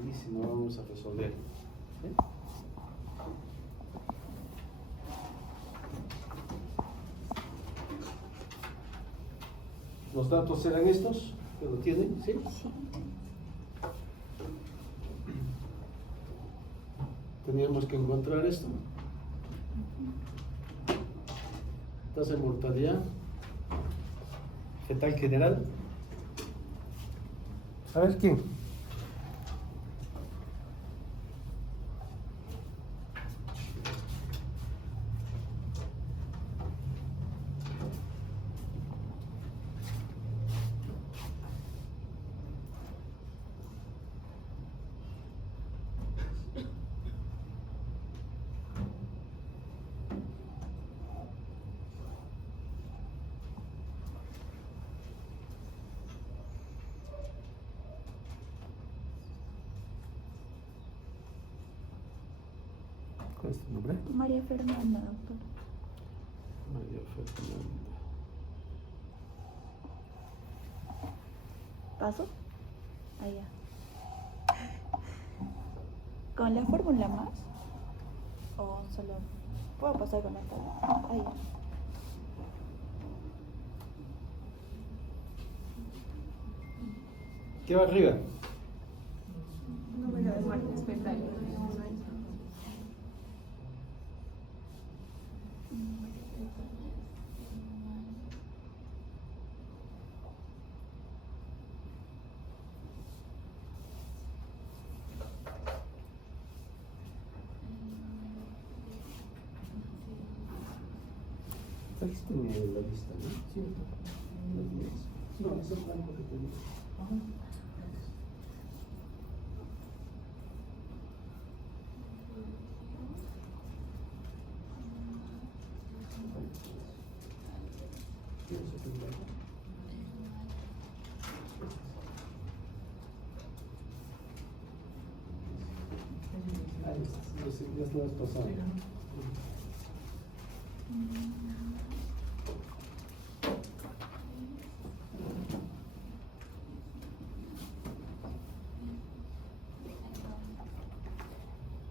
rapidísimo, vamos a resolver. ¿Sí? Los datos eran estos, que lo tienen, ¿sí? Sí. Teníamos que encontrar esto. Tasa de mortalidad fetal general. A ver, ¿quién? ¿Cuál es tu nombre? María Fernanda, doctor. María Fernanda. ¿Paso? Allá. ¿Con la fórmula más? ¿O solo puedo pasar con esta? Allá. ¿Qué va arriba? Número de muertes fetales. Aquí tenía la lista, ¿no? ¿Cierto? No, eso es blanco que tenía. Ahí está, ya estabas pasando.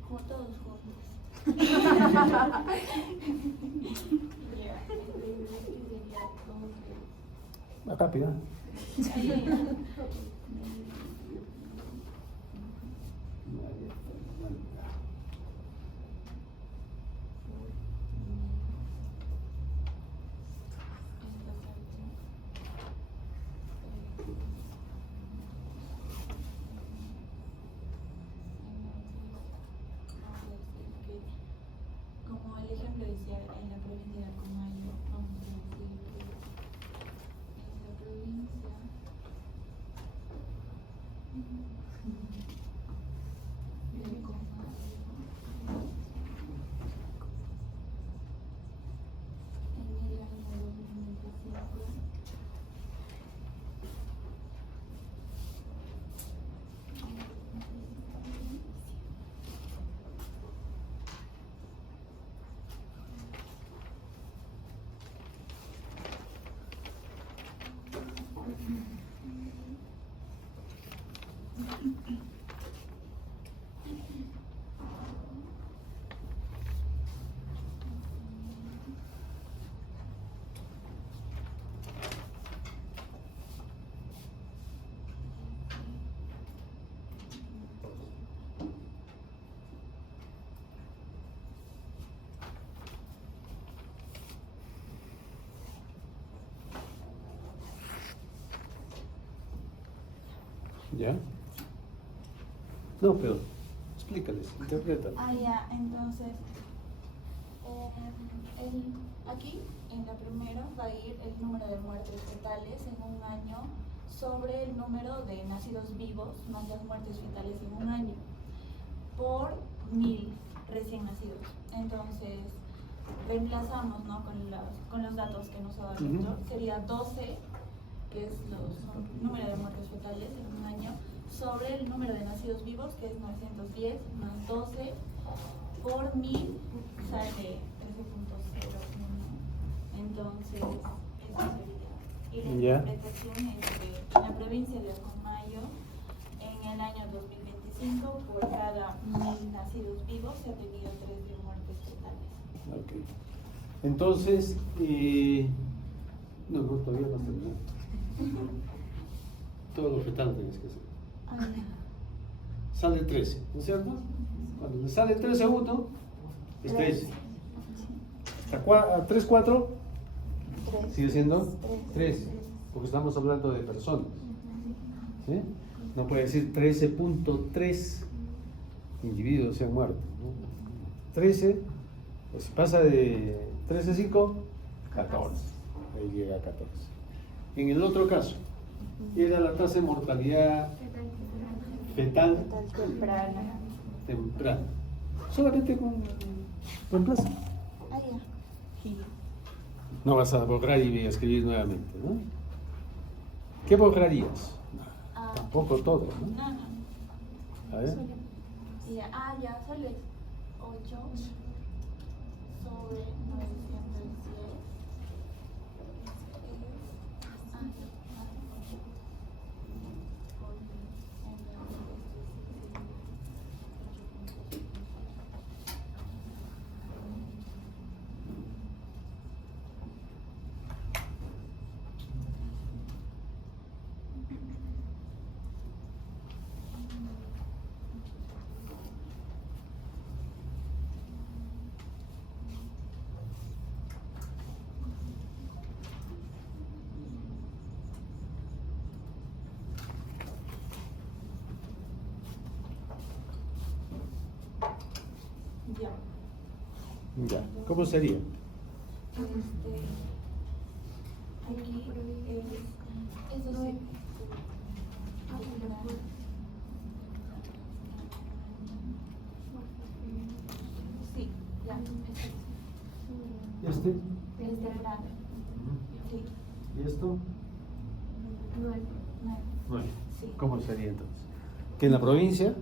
Como todos juntos. Rápido. Como el ejemplo decía, en la provincia de Acomayo, vamos a decir que en la provincia de Acomayo, en el año 2025, ¿Ya? No, pero explícales, interpreta. ah, ya, entonces, aquí en la primera va a ir el número de muertes fetales en un año sobre el número de nacidos vivos más las muertes fetales en un año por 1000 recién nacidos. Entonces, reemplazamos, ¿no?, con los datos que nos ha dado el doctor. Sería 12, que es el número de muertes fetales en un año, sobre el número de nacidos vivos, que es 910, más 12 por 1000, sale 13.01. Entonces, eso sería. Y la Ya. interpretación es que en la provincia de Acomayo, en el año 2025, 5 por cada 1000 nacidos vivos se ha tenido 3 de muertes totales. Ok. Entonces, no, todavía no terminó. Todo lo fetal tienes que hacer. Sale 13, ¿no es cierto? Cuando le sale 13 a 1, es 13. A 3, 4, sigue siendo 13, porque estamos hablando de personas. ¿Sí? No puede decir 13.3 individuos se han muerto, ¿no? 13, pues si pasa de 13 a 5, 14. Ahí llega a 14. En el otro caso, era la tasa de mortalidad fetal temprana. Solamente con reemplazo. Ah, ya. No vas a borrar y escribir nuevamente, ¿no? ¿Qué borrarías? Ah, Tampoco todo, ¿no? no, no. A ver. Ya, solo es 8 sobre 910. Ya. Ya, ¿cómo sería? Aquí eso sí. Sí, ya. ¿Este? Es temprano. Sí. ¿Y esto? 9. 9. Sí. ¿Cómo sería entonces? Que en la provincia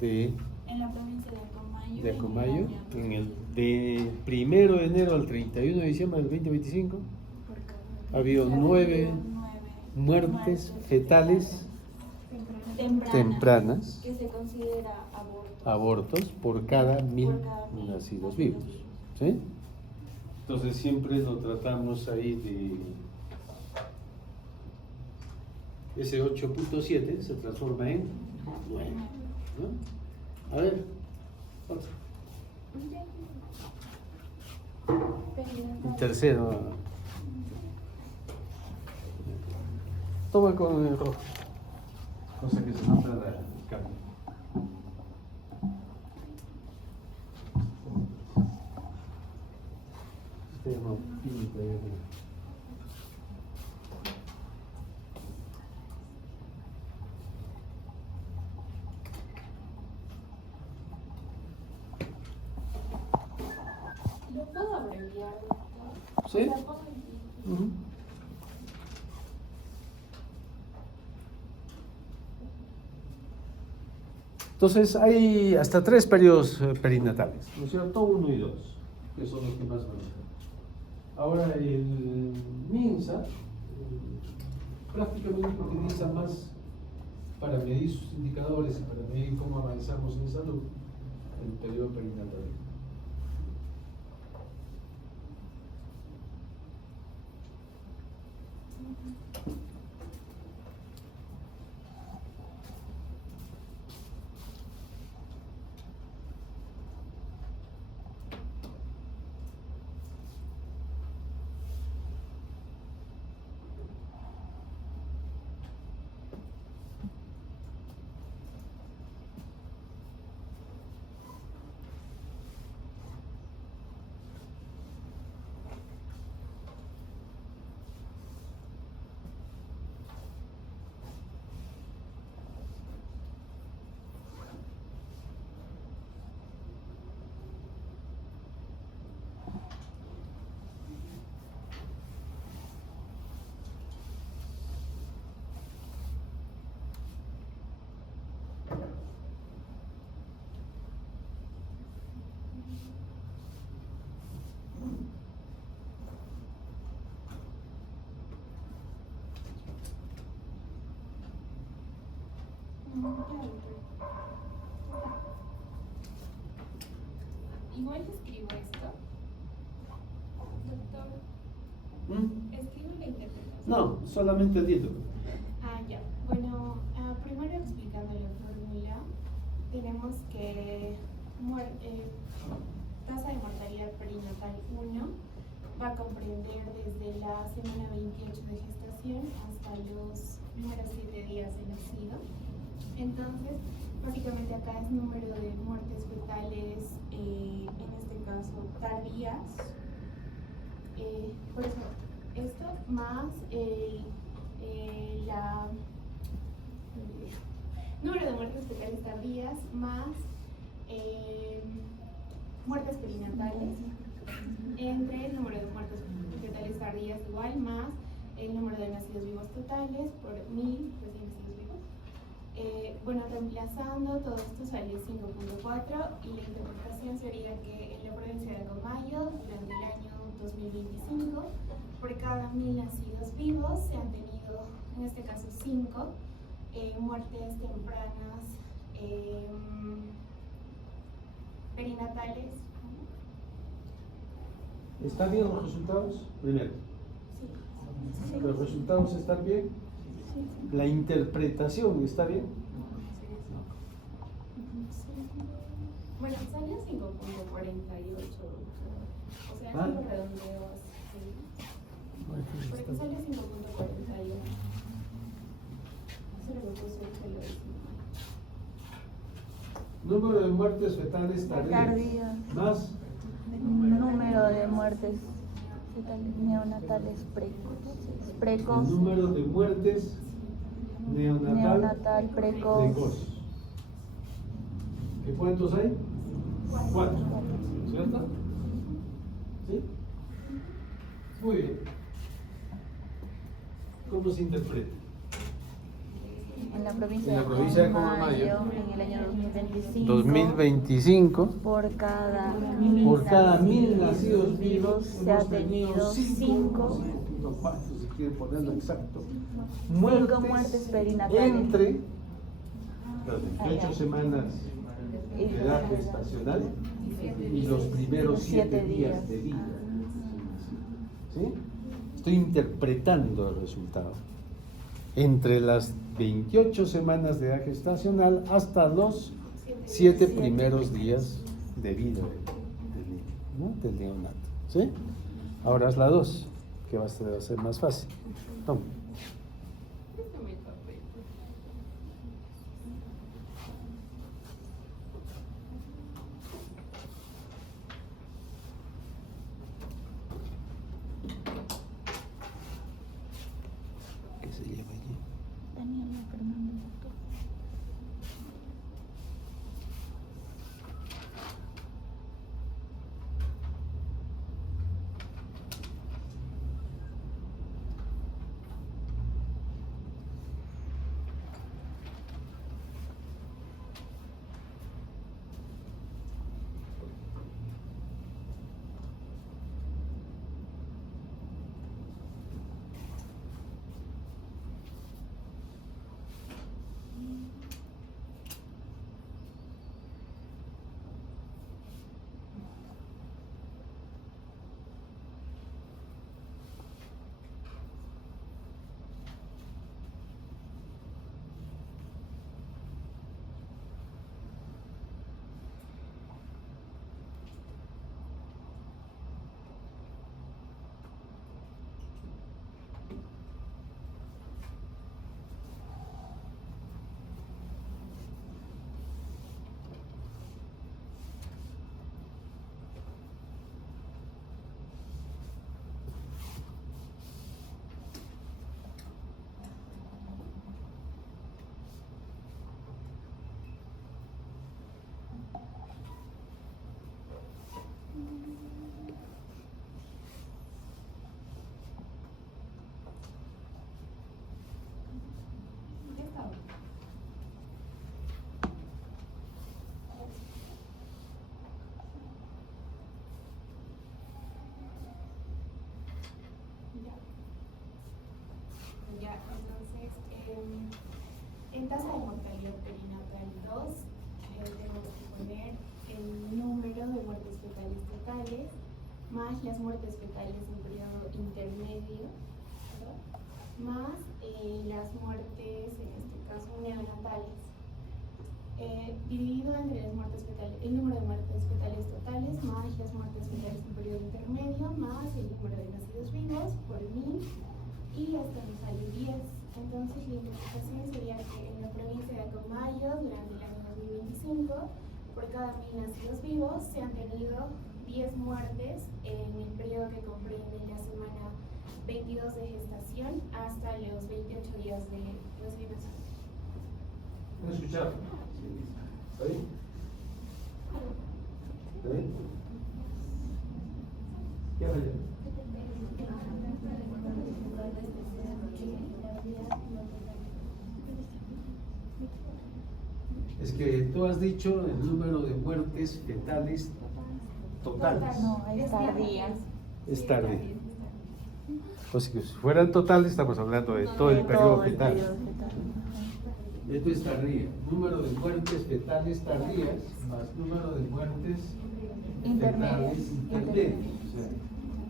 de En la provincia de Acomayo. Acomayo, en el de 1 de enero al 31 de diciembre del 2025, ha habido 9 muertes fetales tempranas, que se considera abortos por cada 1000 Por cada 1000 nacidos vivos. ¿Sí? Entonces siempre lo tratamos ahí de ese 8.7 se transforma en 9, ¿no? A ver, otro. El tercero. Toma con el rojo. Cosa que se nota el cambio. Se llama pinta de... ¿Lo puedo abreviar? ¿Sí? Ujú. Entonces hay hasta 3 periodos perinatales, ¿no es cierto? 1 y 2, que son los que más manejan. Ahora el MINSA prácticamente utiliza más para medir sus indicadores y para medir cómo avanzamos en salud el periodo perinatal. Igual escribo esto, doctor. ¿Mm? Escribo la interpretación. No, solamente el título. Ah, ya. Bueno, primero explicando la fórmula, tenemos que tasa de mortalidad perinatal 1 va a comprender desde la semana 28 de gestación hasta los primeros 7 días de nacido. Entonces, básicamente acá es número de muertes fetales, en este caso tardías. Por eso, esto más la número de muertes fetales tardías más muertes perinatales entre el número de muertes fetales tardías igual más el número de nacidos vivos totales por 1000 recién nacidos vivos. Bueno, reemplazando todo esto sale 5.4 y la interpretación sería que en la provincia de Comayo durante el año 2025 por cada 1000 nacidos vivos se han tenido, en este caso 5 muertes tempranas perinatales. ¿Están bien los resultados? Primero. Sí. ¿Los resultados están bien? ¿La interpretación está bien? Bueno, sale 5.48. O sea, ¿Ah? es un redondeo así. Porque sale 5.41. Eso lo puse el lo Número de muertes fetales tardías. Tardías. Más Número de muertes fetales neonatales el precoz. número de muertes Neonatal precoz. ¿Qué cuántos hay? 4. ¿Cierto? ¿Sí? Muy bien. ¿Cómo se interpreta? En la provincia, En la provincia de Comayo, Comayo, en el año 2025, 2025, por cada mil nacidos vivos se ha tenido 5 si quiere ponerlo exacto, muertes perinatales entre las 28 semanas de edad gestacional y los primeros 7 días de vida. ¿Sí? Estoy interpretando el resultado. Entre las 28 semanas de edad gestacional hasta los 7 primeros días de vida del niño, ¿no? Del neonato. ¿Sí? Ahora es la 2, que va a ser más fácil. Toma. ¿Qué se lleva allí? Daniela Fernández. Ya está. Ya, entonces, En tasa de mortalidad perinatal 2, tenemos que poner el número de muertes fetales totales más las muertes fetales en periodo intermedio, ¿verdad? Más las muertes, en este caso, neonatales. Dividido entre las muertes fetales, el número de muertes fetales totales más las muertes fetales en periodo intermedio más el número de nacidos vivos por 1000 y esto nos sale 10. Entonces la interpretación sería que en la provincia de Acomayo durante el año 2025 por cada 1000 nacidos vivos se han tenido 10 muertes en el periodo que comprende la semana 22 de gestación hasta los 28 días de recién nacido. ¿Me escucharon? ¿Está bien? ¿Está bien? ¿Qué hace? Es que tú has dicho el número de muertes fetales totales. No, es tardía. Es tardía. Pues que si fueran totales estamos hablando de todo el periodo Todo el fetal. periodo fetal. Esto es tardía. Número de muertes fetales tardías más número de muertes fetales intermedias. O sea,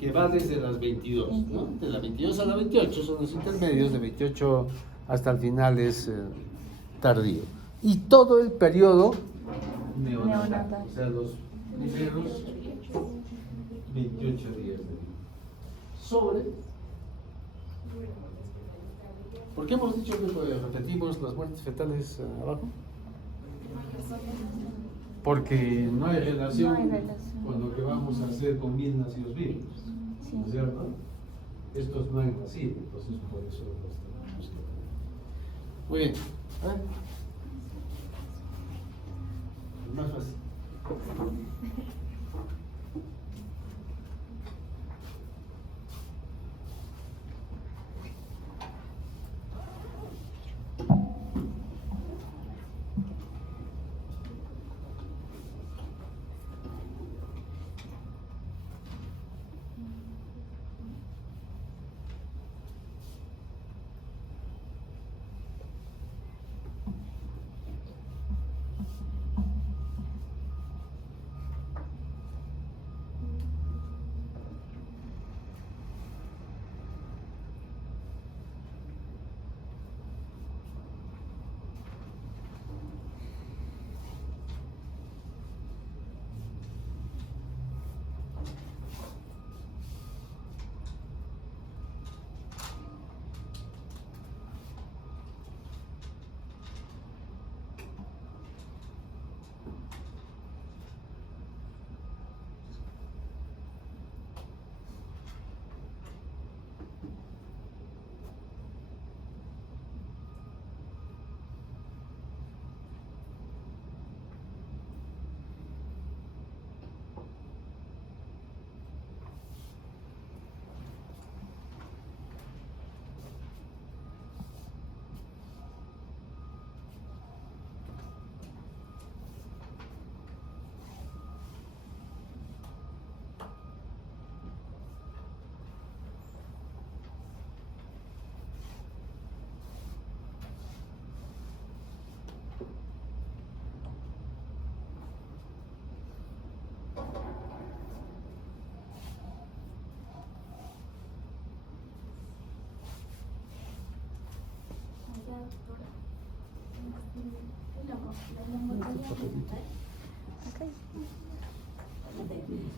que va desde las 22, ¿no? De la 22 a la 28 son los intermedios, de 28 hasta el final es tardío. Y todo el periodo neonatal, o sea, los primeros 28 días de vida. Sobre. ¿Por qué hemos dicho que repetimos las muertes fetales abajo? Porque no hay relación, No hay relación. con lo que vamos a hacer con 1000 nacidos vivos. Sí. ¿No es cierto? Estos no han nacido, entonces por eso los tenemos que ver. Muy bien. Más fácil.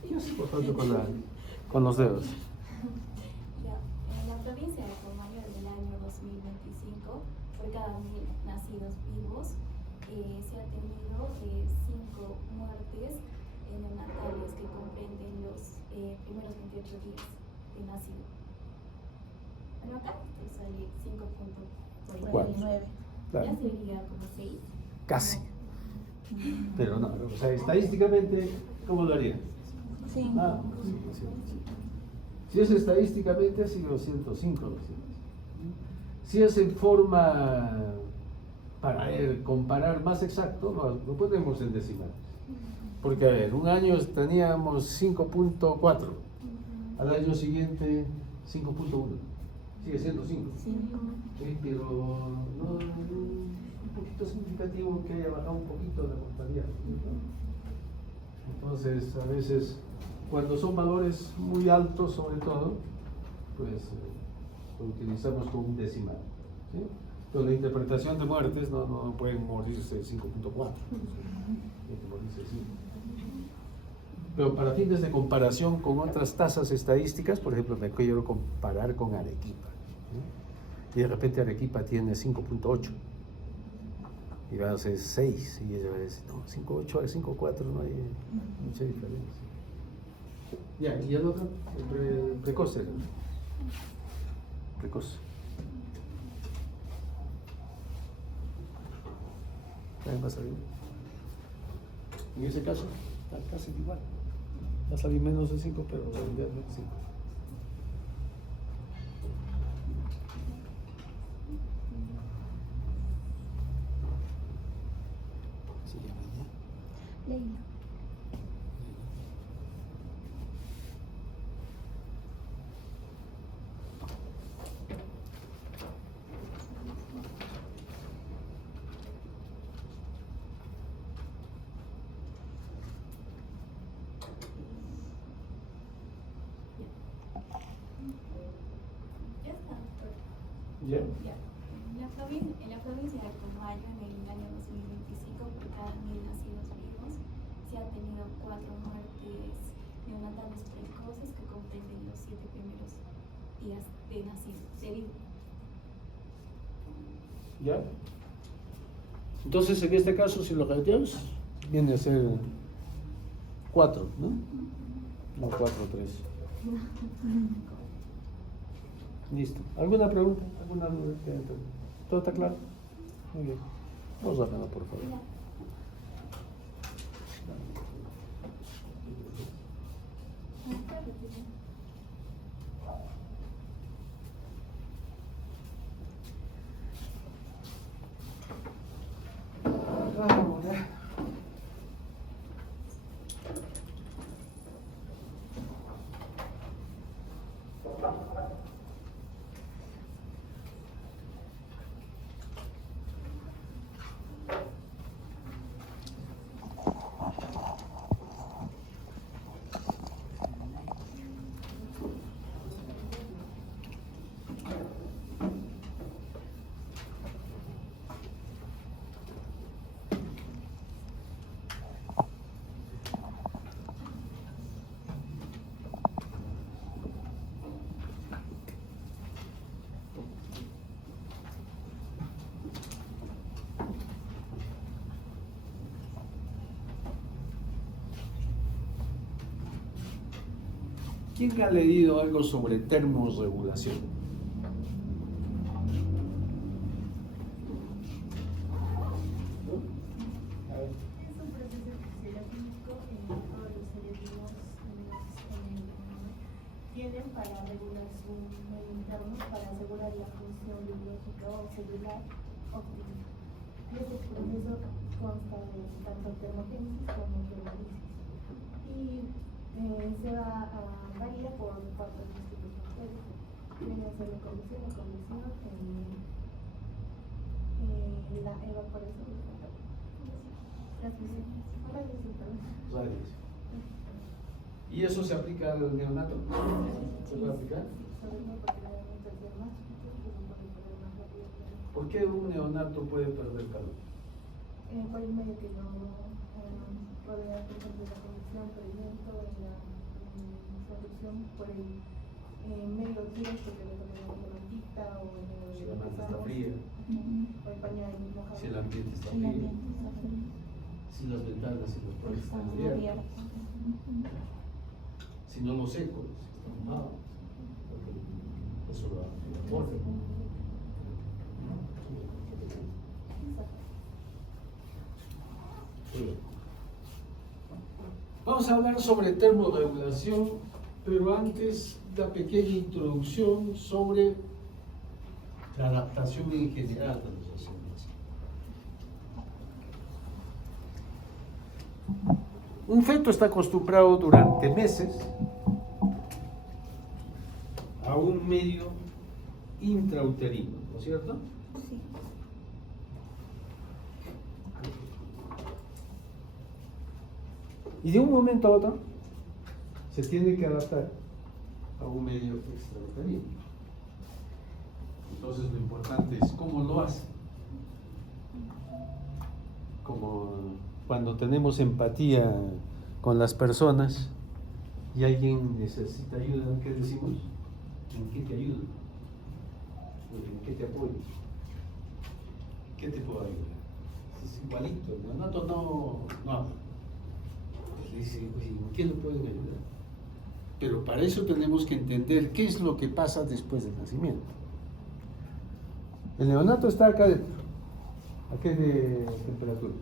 ¿Qué haces por tanto con los dedos? Ya, en la provincia de Acomayo del año 2025, por cada 1000 nacidos vivos, se ha tenido 5 muertes neonatales que comprenden los primeros 28 días de nacido. Bueno, acá sale 5.49. Claro. Ya sería como 6. Casi. Pero no, o sea, estadísticamente, ¿cómo lo haría? Sí. Ah, sí, sí, sí. Si es estadísticamente, ha sido 105. Si es en forma para comparar más exacto, lo ponemos en decimales. Porque, a ver, un año teníamos 5.4, al año siguiente 5.1, sigue siendo 5. Sí. Sí, pero poquito significativo que haya bajado un poquito la mortalidad. Entonces, a veces, cuando son valores muy altos, sobre todo, pues lo utilizamos como un decimal, ¿sí? Pero la interpretación de muertes no pueden morirse 5.4, tienen que morirse 5. Pero para fines de comparación con otras tasas estadísticas, por ejemplo, me quiero comparar con Arequipa, ¿sí? Y de repente Arequipa tiene 5.8 y va a ser 6, y ella va a decir, no, 5.8 a 5.4 no hay mucha diferencia. Ya, y el otro, precoce. Precoce. También va a salir. En ese caso, está casi igual. Va a salir menos de 5, pero va a vender 5. ¿Se llama ella? Leila. Ya está, doctor. ¿Ya? Ya. En la provincia de Putumayo, en el año 2025, por cada 1000 nacidos vivos, se han tenido 4 muertes neonatales precoces que comprenden los 7 primeros días de nacido, de vida. ¿Ya? Entonces, en este caso, si lo cambiamos, viene a ser 4, ¿no? No 4, 3. Listo. ¿Alguna pregunta? ¿Alguna duda? ¿Todo está claro? Muy bien. Vamos a verlo, por favor. Vamos, ya. ¿Quién ha leído algo sobre termorregulación? Es un proceso fisiológico en todos los seres vivos tienen para regular su medio interno, para asegurar la función biológica o celular óptima. Y este proceso consta de tanto termogénesis como termolisis. Y se va a variar por 4 distintos factores. Viene a ser la conducción, la evaporación y la transmisión. Radios. ¿Y eso se aplica al neonato? ¿Se puede aplicar? Sobre todo porque la alimentación más chiquita se puede poner más rápido. ¿Por qué un neonato puede perder calor? Por el medio que lo rodea, por ejemplo, la conducción, por el viento, la conducción, por el medio directo que le ponemos la mantita o el medio Si de la manta está pasamos, fría, o el pañal mojado. si el ambiente está El frío, ambiente está frío. si las ventanas y los puertas Está están abiertas, abierto. si no los secos, si están mojados, porque eso lo evapora. Vamos a hablar sobre termorregulación, pero antes la pequeña introducción sobre la adaptación en general de los océanos. Un feto está acostumbrado durante meses a un medio intrauterino, ¿no es cierto? Sí. Y de un momento a otro se tiene que adaptar a un medio extrauterino. Entonces lo importante es cómo lo hace. Como cuando tenemos empatía con las personas y alguien necesita ayuda, ¿qué decimos? ¿En qué te ayudo? ¿En qué te apoyo? ¿Qué te puedo ayudar? Es igualito, el neonato no habla. Pues le dice, oye, ¿en qué lo pueden ayudar? Pero para eso tenemos que entender qué es lo que pasa después del nacimiento. El neonato está acá dentro. ¿A qué de temperatura?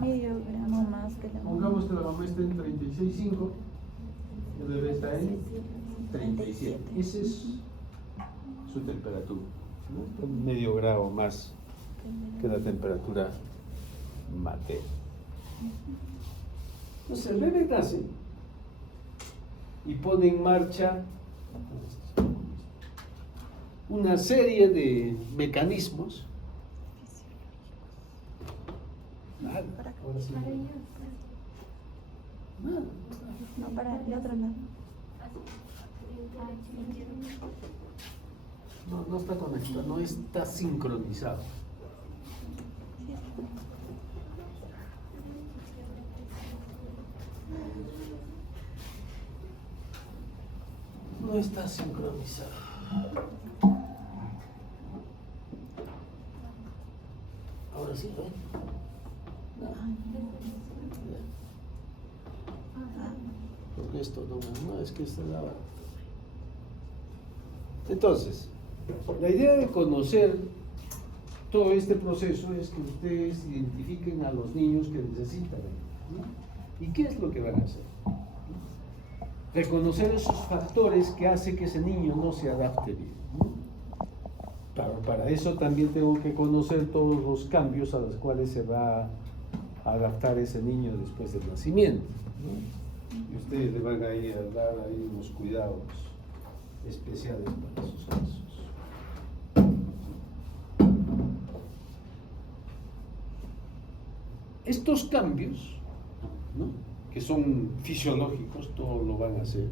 Medio gramo más que la mamá. Pongamos que la mamá está en 36,5, el bebé está en 37. Esa es su temperatura, ¿no? Está medio grado más que la temperatura materna. Entonces el bebé nace y pone en marcha una serie de mecanismos. Nada, ahora sí. Nada. No, para el otro lado. No está conectado, no está sincronizado. No está sincronizado. Ahora sí, ¿eh? Porque esto no es que está grabado. Entonces, la idea de conocer todo este proceso es que ustedes identifiquen a los niños que necesitan, ¿no? ¿Y qué es lo que van a hacer? Reconocer esos factores que hacen que ese niño no se adapte bien, ¿no? Para eso también tengo que conocer todos los cambios a los cuales se va a adaptar ese niño después del nacimiento, ¿no? Y ustedes le van a ir a dar ahí unos cuidados especiales para sus casos. Estos cambios, ¿no?, que son fisiológicos, todos lo van a hacer,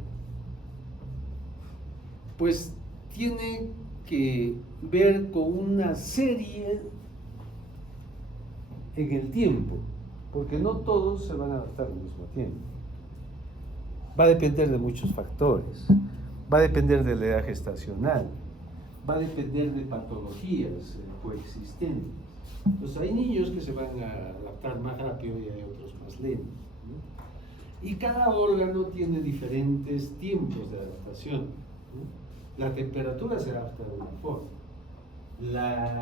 pues tiene que ver con una serie en el tiempo, porque no todos se van a adaptar al mismo tiempo. Va a depender de muchos factores, va a depender de la edad gestacional, va a depender de patologías coexistentes. Entonces hay niños que se van a adaptar más rápido y hay otros más lentos, ¿no? Y cada órgano tiene diferentes tiempos de adaptación, ¿no? La temperatura se adapta de una forma,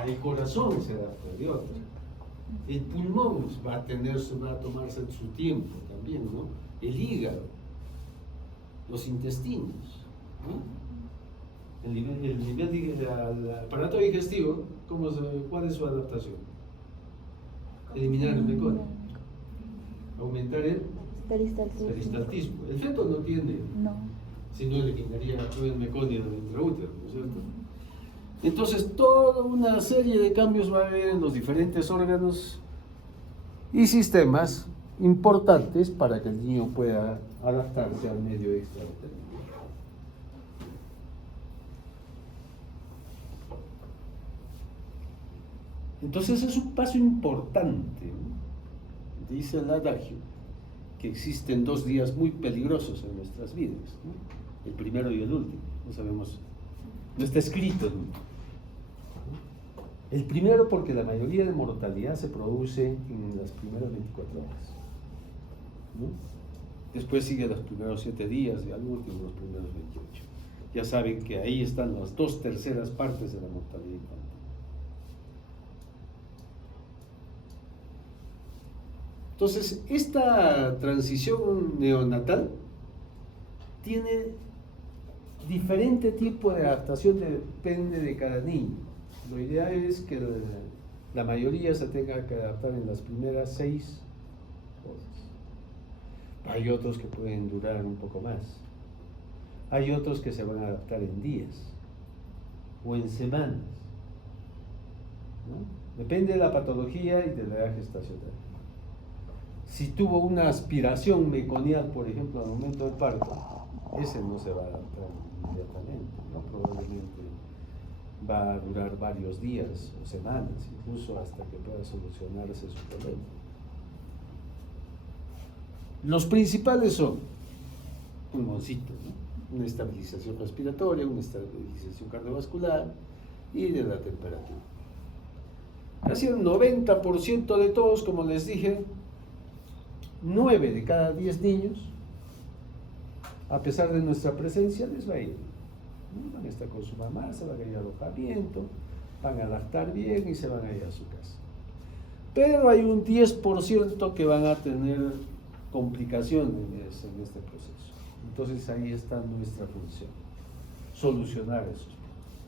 el corazón se adapta de otra, el pulmón va a tomarse su tiempo también, ¿no? El hígado, los intestinos, ¿no? El nivel del aparato digestivo, ¿cuál es su adaptación? Eliminar el meconio, aumentar el peristaltismo. El feto no tiene, si no eliminaría todo el meconio del intraútero, ¿no es cierto? Entonces, toda una serie de cambios va a haber en los diferentes órganos y sistemas importantes para que el niño pueda adaptarse al medio extrauterino. Entonces es un paso importante, ¿no? Dice el adagio que existen dos días muy peligrosos en nuestras vidas, ¿no? El primero y el último, no sabemos, no está escrito nunca. El primero porque la mayoría de mortalidad se produce en las primeras 24 horas, ¿no? Después sigue los primeros 7 días y al último los primeros 28. Ya saben que ahí están las 2/3 partes de la mortalidad infantil. Entonces, esta transición neonatal tiene diferente tipo de adaptación, depende de cada niño. Lo ideal es que la mayoría se tenga que adaptar en las primeras 6 horas. Hay otros que pueden durar un poco más. Hay otros que se van a adaptar en días o en semanas, ¿no? Depende de la patología y de la edad gestacional. Si tuvo una aspiración meconial, por ejemplo, al momento del parto, ese no se va a adaptar inmediatamente, ¿no? Probablemente va a durar varios días o semanas, incluso hasta que pueda solucionarse su problema. Los principales son pulmoncito, ¿no? Una estabilización respiratoria, una estabilización cardiovascular y de la temperatura. Casi el 90% de todos, como les dije, 9 de cada 10 niños, a pesar de nuestra presencia, les va a ir. ¿No? Van a estar con su mamá, se van a ir al alojamiento, van a lactar bien y se van a ir a su casa. Pero hay un 10% que van a tener complicaciones en este proceso. Entonces ahí está nuestra función, solucionar esos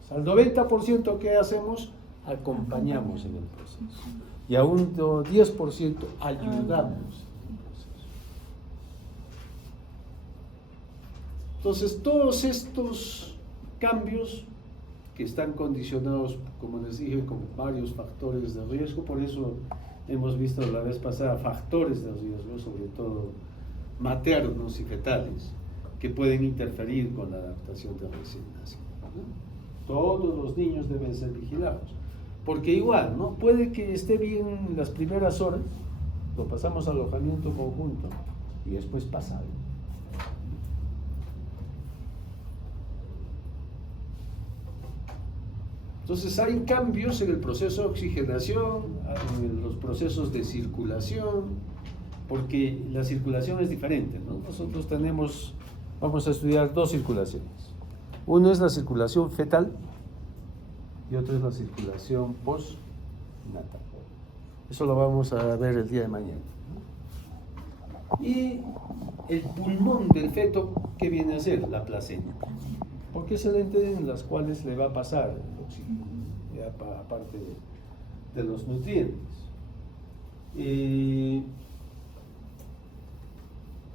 problemas. Al 90% que hacemos, acompañamos en el proceso. Y a un 10% ayudamos. Entonces, todos estos cambios que están condicionados, como les dije, con varios factores de riesgo, por eso hemos visto la vez pasada factores de riesgo, sobre todo maternos y fetales, que pueden interferir con la adaptación de recién nacido, ¿no? Todos los niños deben ser vigilados, porque igual, ¿no? Puede que esté bien las primeras horas, lo pasamos al alojamiento conjunto y después pasa algo. Entonces hay cambios en el proceso de oxigenación, en los procesos de circulación, porque la circulación es diferente, ¿no? Nosotros vamos a estudiar dos circulaciones. Uno es la circulación fetal y otro es la circulación postnatal. Eso lo vamos a ver el día de mañana, ¿no? Y el pulmón del feto, ¿qué viene a ser? La placenta. Porque es el ente en las cuales le va a pasar el oxígeno, aparte de los nutrientes.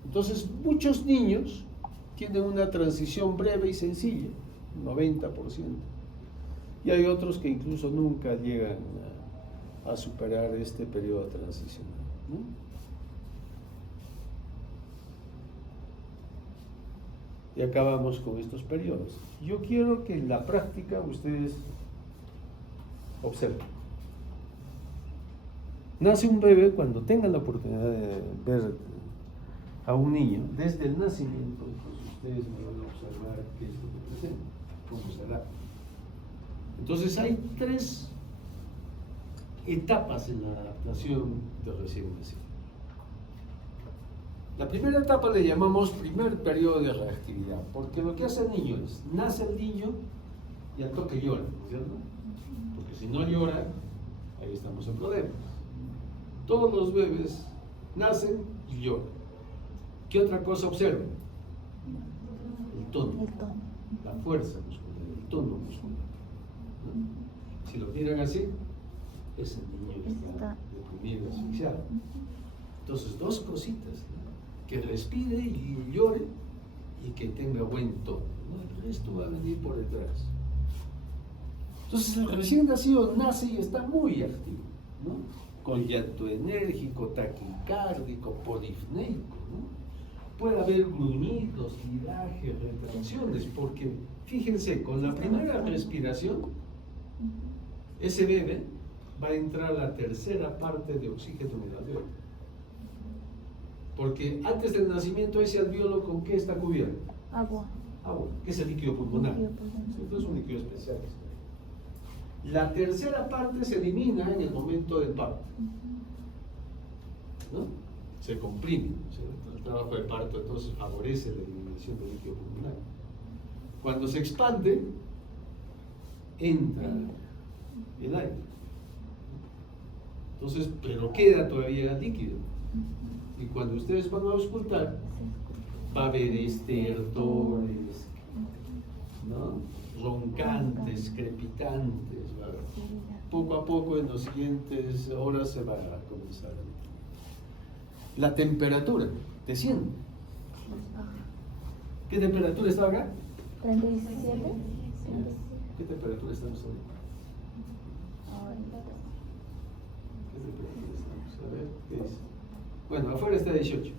Entonces, muchos niños tienen una transición breve y sencilla, 90%. Y hay otros que incluso nunca llegan a superar este periodo transicional, ¿no? Y acabamos con estos periodos. Yo quiero que en la práctica ustedes observen. Nace un bebé, cuando tengan la oportunidad de ver a un niño, desde el nacimiento, pues ustedes me van a observar qué es lo que presenta, cómo será. Entonces hay 3 etapas en la adaptación de recién nacido. La primera etapa le llamamos primer periodo de reactividad, porque lo que hace el niño es, nace el niño y al toque llora, ¿no es cierto? Porque si no llora, ahí estamos en problemas. Todos los bebés nacen y lloran. ¿Qué otra cosa observan? El tono, la fuerza muscular, el tono muscular, ¿no? Si lo miran así, ese niño está deprimido, asfixiado. Entonces, 2 cositas, ¿no? Que respire y llore y que tenga buen tono, ¿no? El resto va a venir por detrás. Entonces el recién nacido nace y está muy activo, ¿no? Con llanto enérgico, taquicárdico, polifnéico, ¿no? Puede haber gruñidos, tirajes, retracciones, porque fíjense, con la primera respiración, ese bebé va a entrar a la tercera parte de oxígeno en el alveolo. Porque antes del nacimiento ese alveolo, ¿con qué está cubierto? Agua. Agua, que es el líquido pulmonar. Esto es un líquido especial. La tercera parte se elimina en el momento del parto, ¿no? Se comprime, ¿sí? El trabajo de parto entonces favorece la eliminación del líquido pulmonar. Cuando se expande, entra el aire. Entonces, pero queda todavía líquido. Y cuando ustedes van a auscultar, va a haber estertores, ¿no? Roncantes, crepitantes, ¿verdad? Poco a poco en las siguientes horas se va a comenzar. La temperatura desciende. ¿Qué temperatura está acá? 37. ¿Qué temperatura estamos ahorita? ¿Qué temperatura estamos? A ver, ¿qué dice? Bueno, afuera está 18.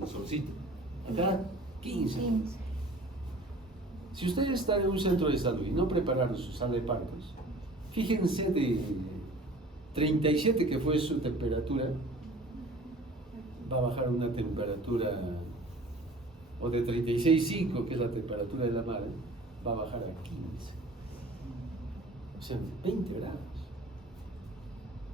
El solcito. Acá 15. 15. Si usted está en un centro de salud y no prepararon su sala de partos, fíjense de 37 que fue su temperatura, va a bajar a una temperatura, o de 36,5 que es la temperatura de la madre, va a bajar a 15. O sea, 20 grados.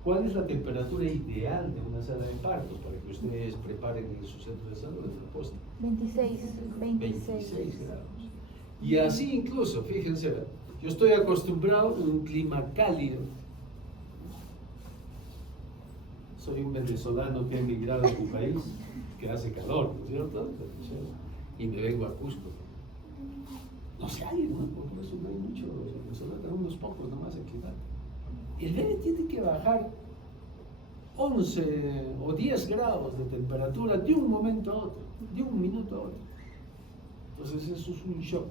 ¿Cuál es la temperatura ideal de una sala de partos para que ustedes preparen en su centro de salud en la posta? 26. 26 grados. Y así incluso, fíjense, yo estoy acostumbrado a un clima cálido. Soy un venezolano que ha emigrado a mi país, que hace calor, ¿no es cierto? Y me vengo a Cusco. No sé, ¿no? Por eso no hay muchos venezolanos, unos pocos nomás aquí. El bebé tiene que bajar 11 o 10 grados de temperatura de un momento a otro, de un minuto a otro. Entonces eso es un shock.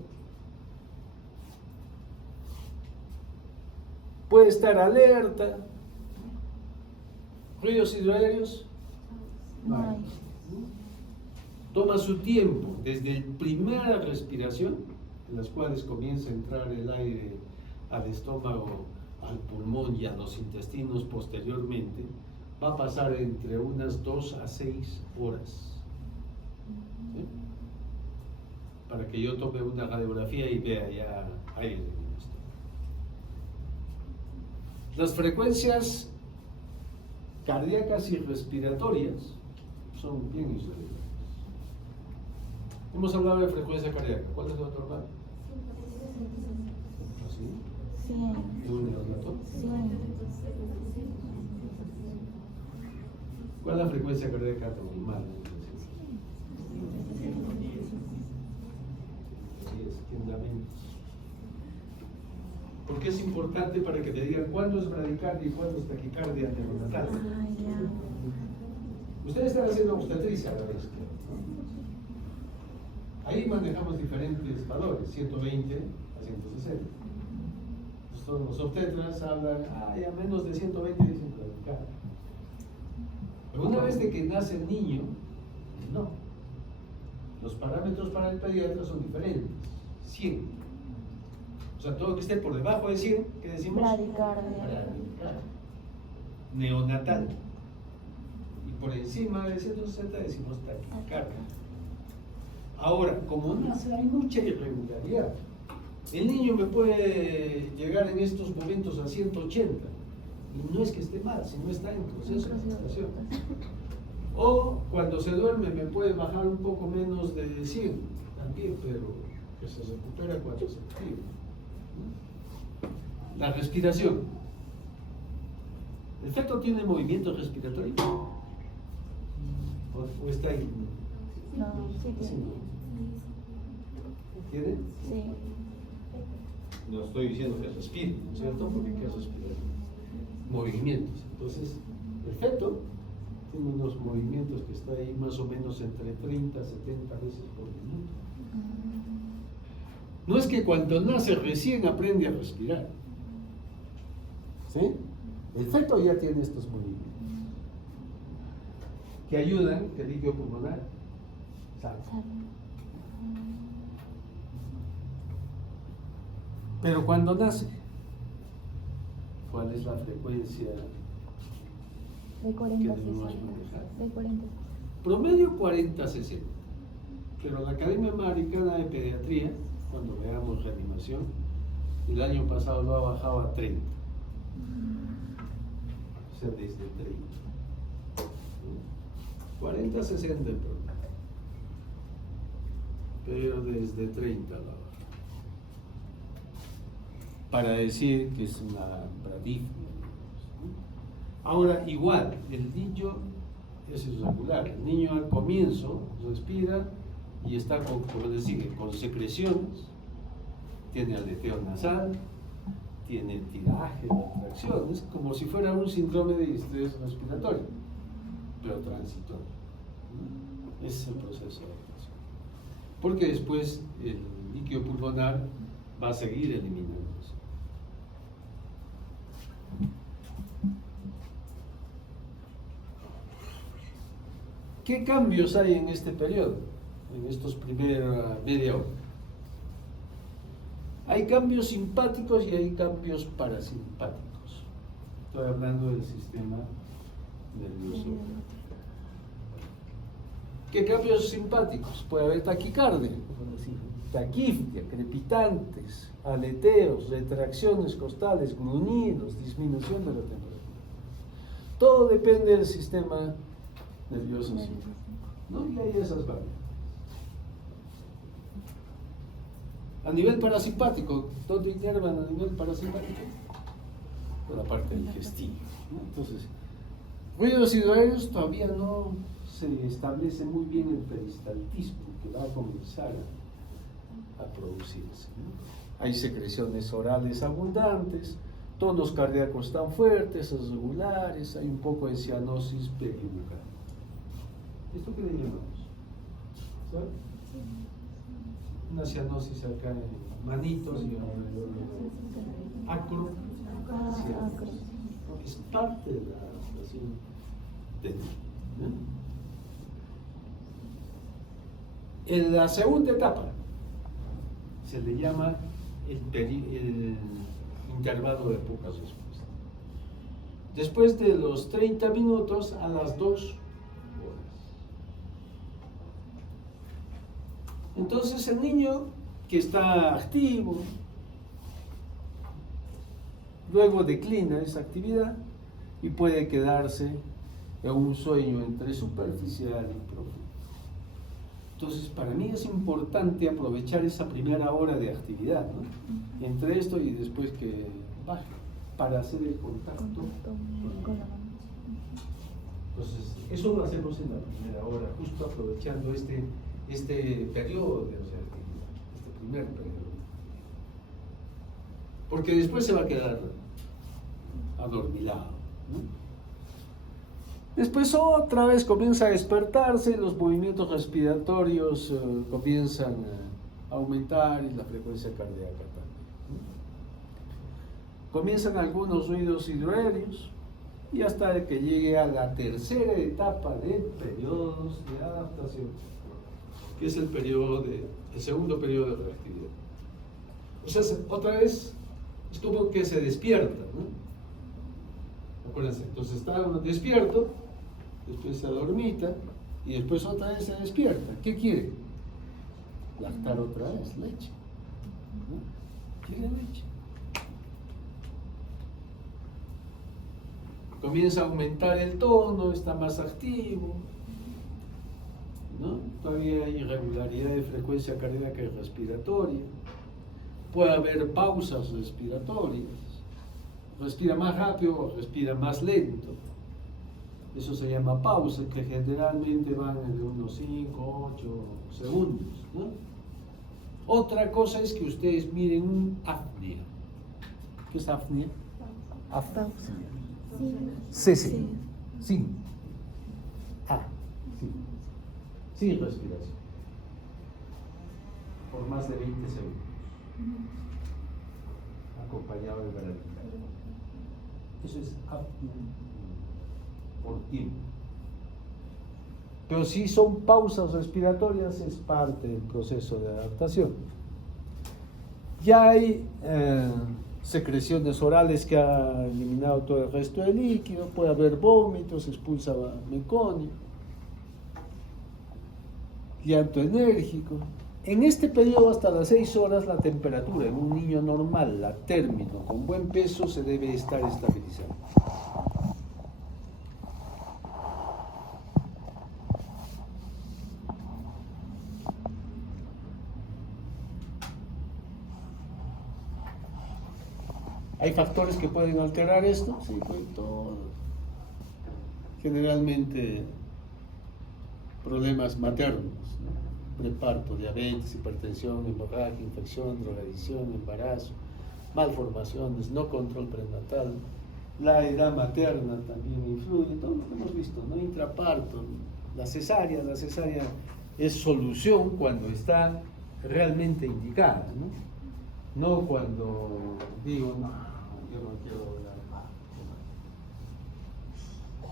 Puede estar alerta. Ruidos hidroaéreos. No hay. Toma su tiempo desde la primera respiración, en las cuales comienza a entrar el aire al estómago, al pulmón y a los intestinos posteriormente, va a pasar entre unas 2 a 6 horas. ¿Sí? Para que yo tome una radiografía y vea ya aire en el estómago. Las frecuencias cardíacas y respiratorias son bien usuales. Hemos hablado de frecuencia cardíaca. ¿Cuál es la otra parte? ¿Sí? 100. ¿De un neonato? 100. ¿Cuál es la frecuencia cardíaca normal? Así es, 100 lamentos. ¿Por qué es importante para que te digan cuándo es bradicardia y cuándo es taquicardia neonatal? Ustedes están haciendo obstetricia a la vez. Ahí manejamos diferentes valores, 120 a 160. Entonces, los obstetras hablan, a menos de 120 dicen bradicardia. Pero una vez de que nace el niño, no. Los parámetros para el pediatra son diferentes. 100. O sea, todo lo que esté por debajo de 100, ¿qué decimos? Bradicardia. Bradicardia. Neonatal. Y por encima de 160 decimos taquicardia. Ahora, como nace, hay mucha irregularidad. El niño me puede llegar en estos momentos a 180. Y no es que esté mal, sino está en proceso de gestación. O cuando se duerme me puede bajar un poco menos de 100 también, pero que se recupera cuando se activa. La respiración. ¿El feto tiene movimiento respiratorio? ¿O está ahí? No, sí tiene. ¿Tiene? Sí. No estoy diciendo que respire, ¿no es cierto? Porque ¿qué es respirar? Movimientos. Entonces, el feto tiene unos movimientos que está ahí más o menos entre 30 a 70 veces por minuto. No es que cuando nace recién aprende a respirar. ¿Sí? El feto ya tiene estos movimientos que ayudan que el líquido pulmonar salga. Pero cuando nace, ¿cuál es la frecuencia De 40 a que debemos 60. manejar? De 40. Promedio 40-60. Pero la Academia Americana de Pediatría, cuando veamos reanimación, el año pasado lo ha bajado a 30. O sea, desde 30. 40-60 el promedio. Pero desde 30 lo baja. Para decir que es una bradicardia. Ahora, igual, el niño es irregular. El niño al comienzo respira y está con, como les dije, con secreciones, tiene aleteo nasal, tiene tiraje, contracciones, como si fuera un síndrome de distrés respiratorio, pero transitorio. Ese es el proceso de adaptación. Porque después el líquido pulmonar va a seguir eliminándose. ¿Qué cambios hay en este periodo? En estos primeros media hora. Hay cambios simpáticos y hay cambios parasimpáticos. Estoy hablando del sistema nervioso. ¿Qué cambios simpáticos? Puede haber taquicardia, taquiftia, crepitantes, aleteos, retracciones costales, gruñidos, disminución de la temperatura. Todo depende del sistema nervioso, ¿no? Y hay esas variables. A nivel parasimpático, ¿dónde inervan a nivel parasimpático? Por la parte digestiva, ¿no? Entonces, ruidos hidroaéreos todavía no se establece muy bien el peristaltismo que va a comenzar a producirse, ¿no? Hay secreciones orales abundantes, tonos cardíacos tan fuertes, irregulares, hay un poco de cianosis peribucal. ¿Esto qué le llamamos? ¿Sabe? Una cianosis acá en manitos y alrededor de acrocianosis. Es parte de la adaptación de En la segunda etapa se le llama el intervalo de pocas respuestas. Después de los 30 minutos a las 2 horas. Entonces el niño que está activo, luego declina esa actividad y puede quedarse en un sueño entre superficial y profundo. Entonces, para mí es importante aprovechar esa primera hora de actividad, ¿no? Entre esto y después que baje, para hacer el contacto con la mano. Entonces, eso lo hacemos en la primera hora, justo aprovechando este periodo de actividad, este primer periodo. Porque después se va a quedar adormilado, ¿no? Después otra vez comienza a despertarse, los movimientos respiratorios comienzan a aumentar y la frecuencia cardíaca también. Comienzan algunos ruidos hidroaéreos y hasta que llegue a la tercera etapa de periodos de adaptación, que es el segundo periodo de reactividad. O sea, otra vez es como que se despierta, ¿no? Acuérdense, entonces está uno despierto, después se adormita y después otra vez se despierta. ¿Qué quiere? Lactar otra vez, leche, ¿no? Quiere leche. Comienza a aumentar el tono, está más activo, ¿no? Todavía hay irregularidad de frecuencia cardíaca y respiratoria. Puede haber pausas respiratorias. Respira más rápido o respira más lento. Eso se llama pausa, que generalmente van de unos 5, 8 segundos, ¿no? Otra cosa es que ustedes miren un apnea. ¿Qué es apnea? Pausa. Sí. Sí. Sin respiración. Por más de 20 segundos. Acompañado de bradicardia. Eso es apnea por tiempo. Pero si son pausas respiratorias, es parte del proceso de adaptación. Ya hay secreciones orales que ha eliminado todo el resto del líquido, puede haber vómitos, expulsa meconio, llanto enérgico. En este periodo, hasta las 6 horas, la temperatura en un niño normal, a término, con buen peso, se debe estar estabilizando. ¿Hay factores que pueden alterar esto? Sí, todo. Generalmente problemas maternos, ¿no? Preparto, diabetes, hipertensión, hemorragia, infección, drogadicción, embarazo, malformaciones, no control prenatal, la edad materna también influye, todo lo que hemos visto, ¿no? Intraparto, la cesárea es solución cuando está realmente indicada, ¿no? No cuando digo, no, yo no quiero hablar.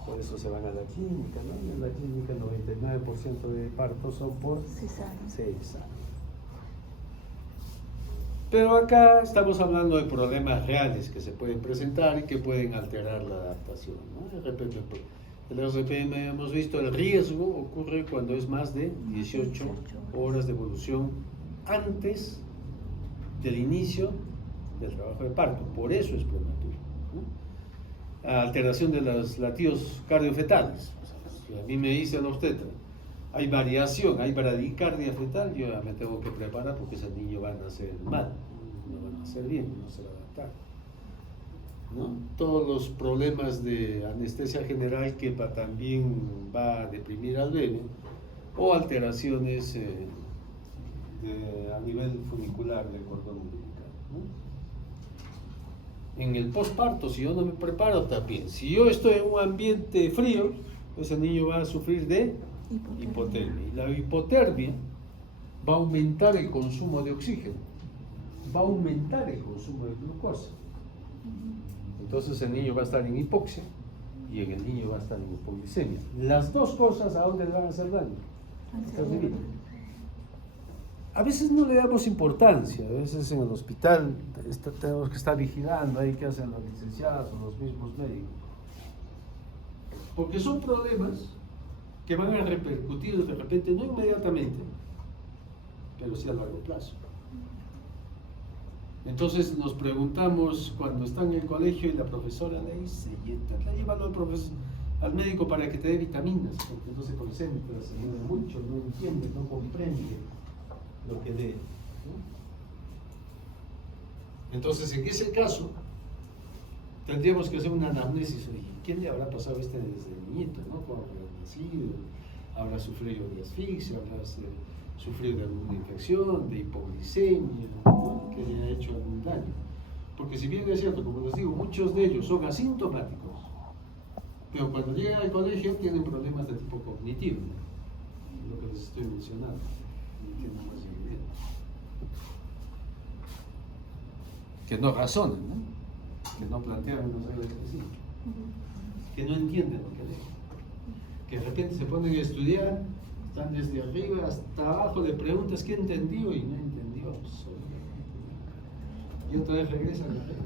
Por eso se van a la clínica, ¿no? Y en la clínica el 99% de partos son por cesárea. Pero acá estamos hablando de problemas reales que se pueden presentar y que pueden alterar la adaptación, ¿no? El RPM hemos visto, el riesgo ocurre cuando es más de 18 horas de evolución antes del inicio del trabajo de parto, por eso es prematuro, ¿no? Alteración de los latidos cardiofetales. Si a mí me dice el obstetra, hay variación, hay bradicardia fetal, yo ya me tengo que preparar porque ese niño va a nacer mal, no va a nacer bien, no se va a adaptar, ¿no? Todos los problemas de anestesia general que también va a deprimir al bebé, o alteraciones a nivel funicular del cordón umbilical, ¿no? En el posparto, si yo no me preparo también, si yo estoy en un ambiente frío, ese niño va a sufrir de hipotermia. Y la hipotermia va a aumentar el consumo de oxígeno, va a aumentar el consumo de glucosa. Entonces el niño va a estar en hipoxia y el niño va a estar en hipoglicemia. Las dos cosas, ¿a dónde le van a hacer daño? A veces no le damos importancia, a veces en el hospital tenemos que estar vigilando ahí qué hacen los licenciados o los mismos médicos. Porque son problemas que van a repercutir de repente, no inmediatamente, pero sí a largo plazo. Entonces nos preguntamos cuando está en el colegio y la profesora le dice, llévalo al médico para que te dé vitaminas, porque no se concentra, se mueve mucho, no entiende, no comprende lo que lee, ¿no? Entonces, en ese caso, tendríamos que hacer una anamnesis. ¿Quién le habrá pasado desde niñito, ¿no? Cuando habrá nacido, habrá sufrido de asfixia, habrá sufrido de alguna infección, de hipoglicemia, ¿no? Que le ha hecho algún daño. Porque si bien es cierto, como les digo, muchos de ellos son asintomáticos, pero cuando llegan al colegio tienen problemas de tipo cognitivo, ¿no? Lo que les estoy mencionando. Que no razonan, ¿no? Que no plantean unos ejercicios, que no entienden lo que leen, que de repente se ponen a estudiar, están desde arriba hasta abajo, le preguntas qué entendió y no entendió absolutamente nada. Y otra vez regresan a la regla.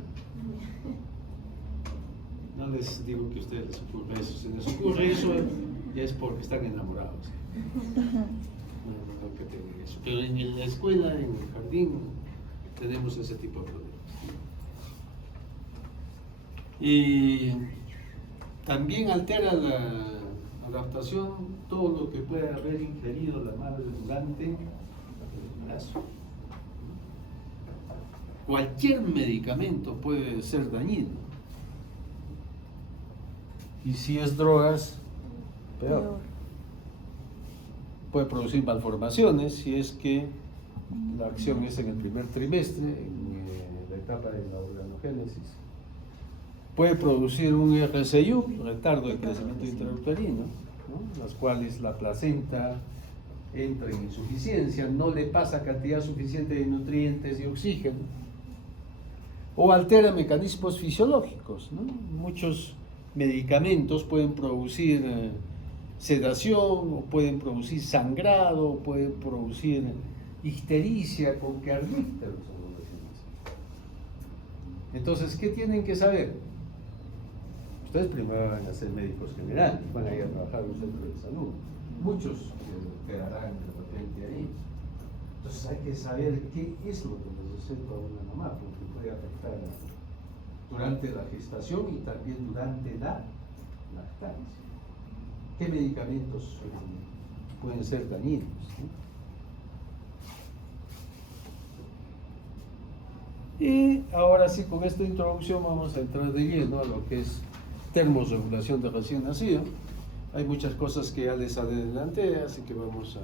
No les digo que a ustedes les ocurre eso, si les ocurre eso ya es porque están enamorados. No que tengan eso. Pero en la escuela, en el jardín, tenemos ese tipo de problemas. Y también altera la adaptación todo lo que pueda haber ingerido la madre durante el embarazo. Cualquier medicamento puede ser dañino. Y si es drogas, peor. Puede producir malformaciones si es que la acción es en el primer trimestre, en la etapa de la organogénesis. Puede producir un RCIU, retardo de crecimiento intrauterino, ¿no? Las cuales la placenta entra en insuficiencia, no le pasa cantidad suficiente de nutrientes y oxígeno, o altera mecanismos fisiológicos, ¿no? Muchos medicamentos pueden producir sedación, o pueden producir sangrado, o pueden producir ictericia con carnípteros. Entonces, ¿qué tienen que saber? Ustedes primero van a ser médicos generales, van a ir a trabajar en un centro de salud. Muchos quedarán de repente ahí. Entonces hay que saber qué es lo que le sucede a una mamá, porque puede afectar durante la gestación y también durante la lactancia. ¿Qué medicamentos pueden ser dañinos, ¿no? Y ahora sí, con esta introducción vamos a entrar de lleno a lo que es termorregulación de recién nacido. Hay muchas cosas que ya les adelanté, así que vamos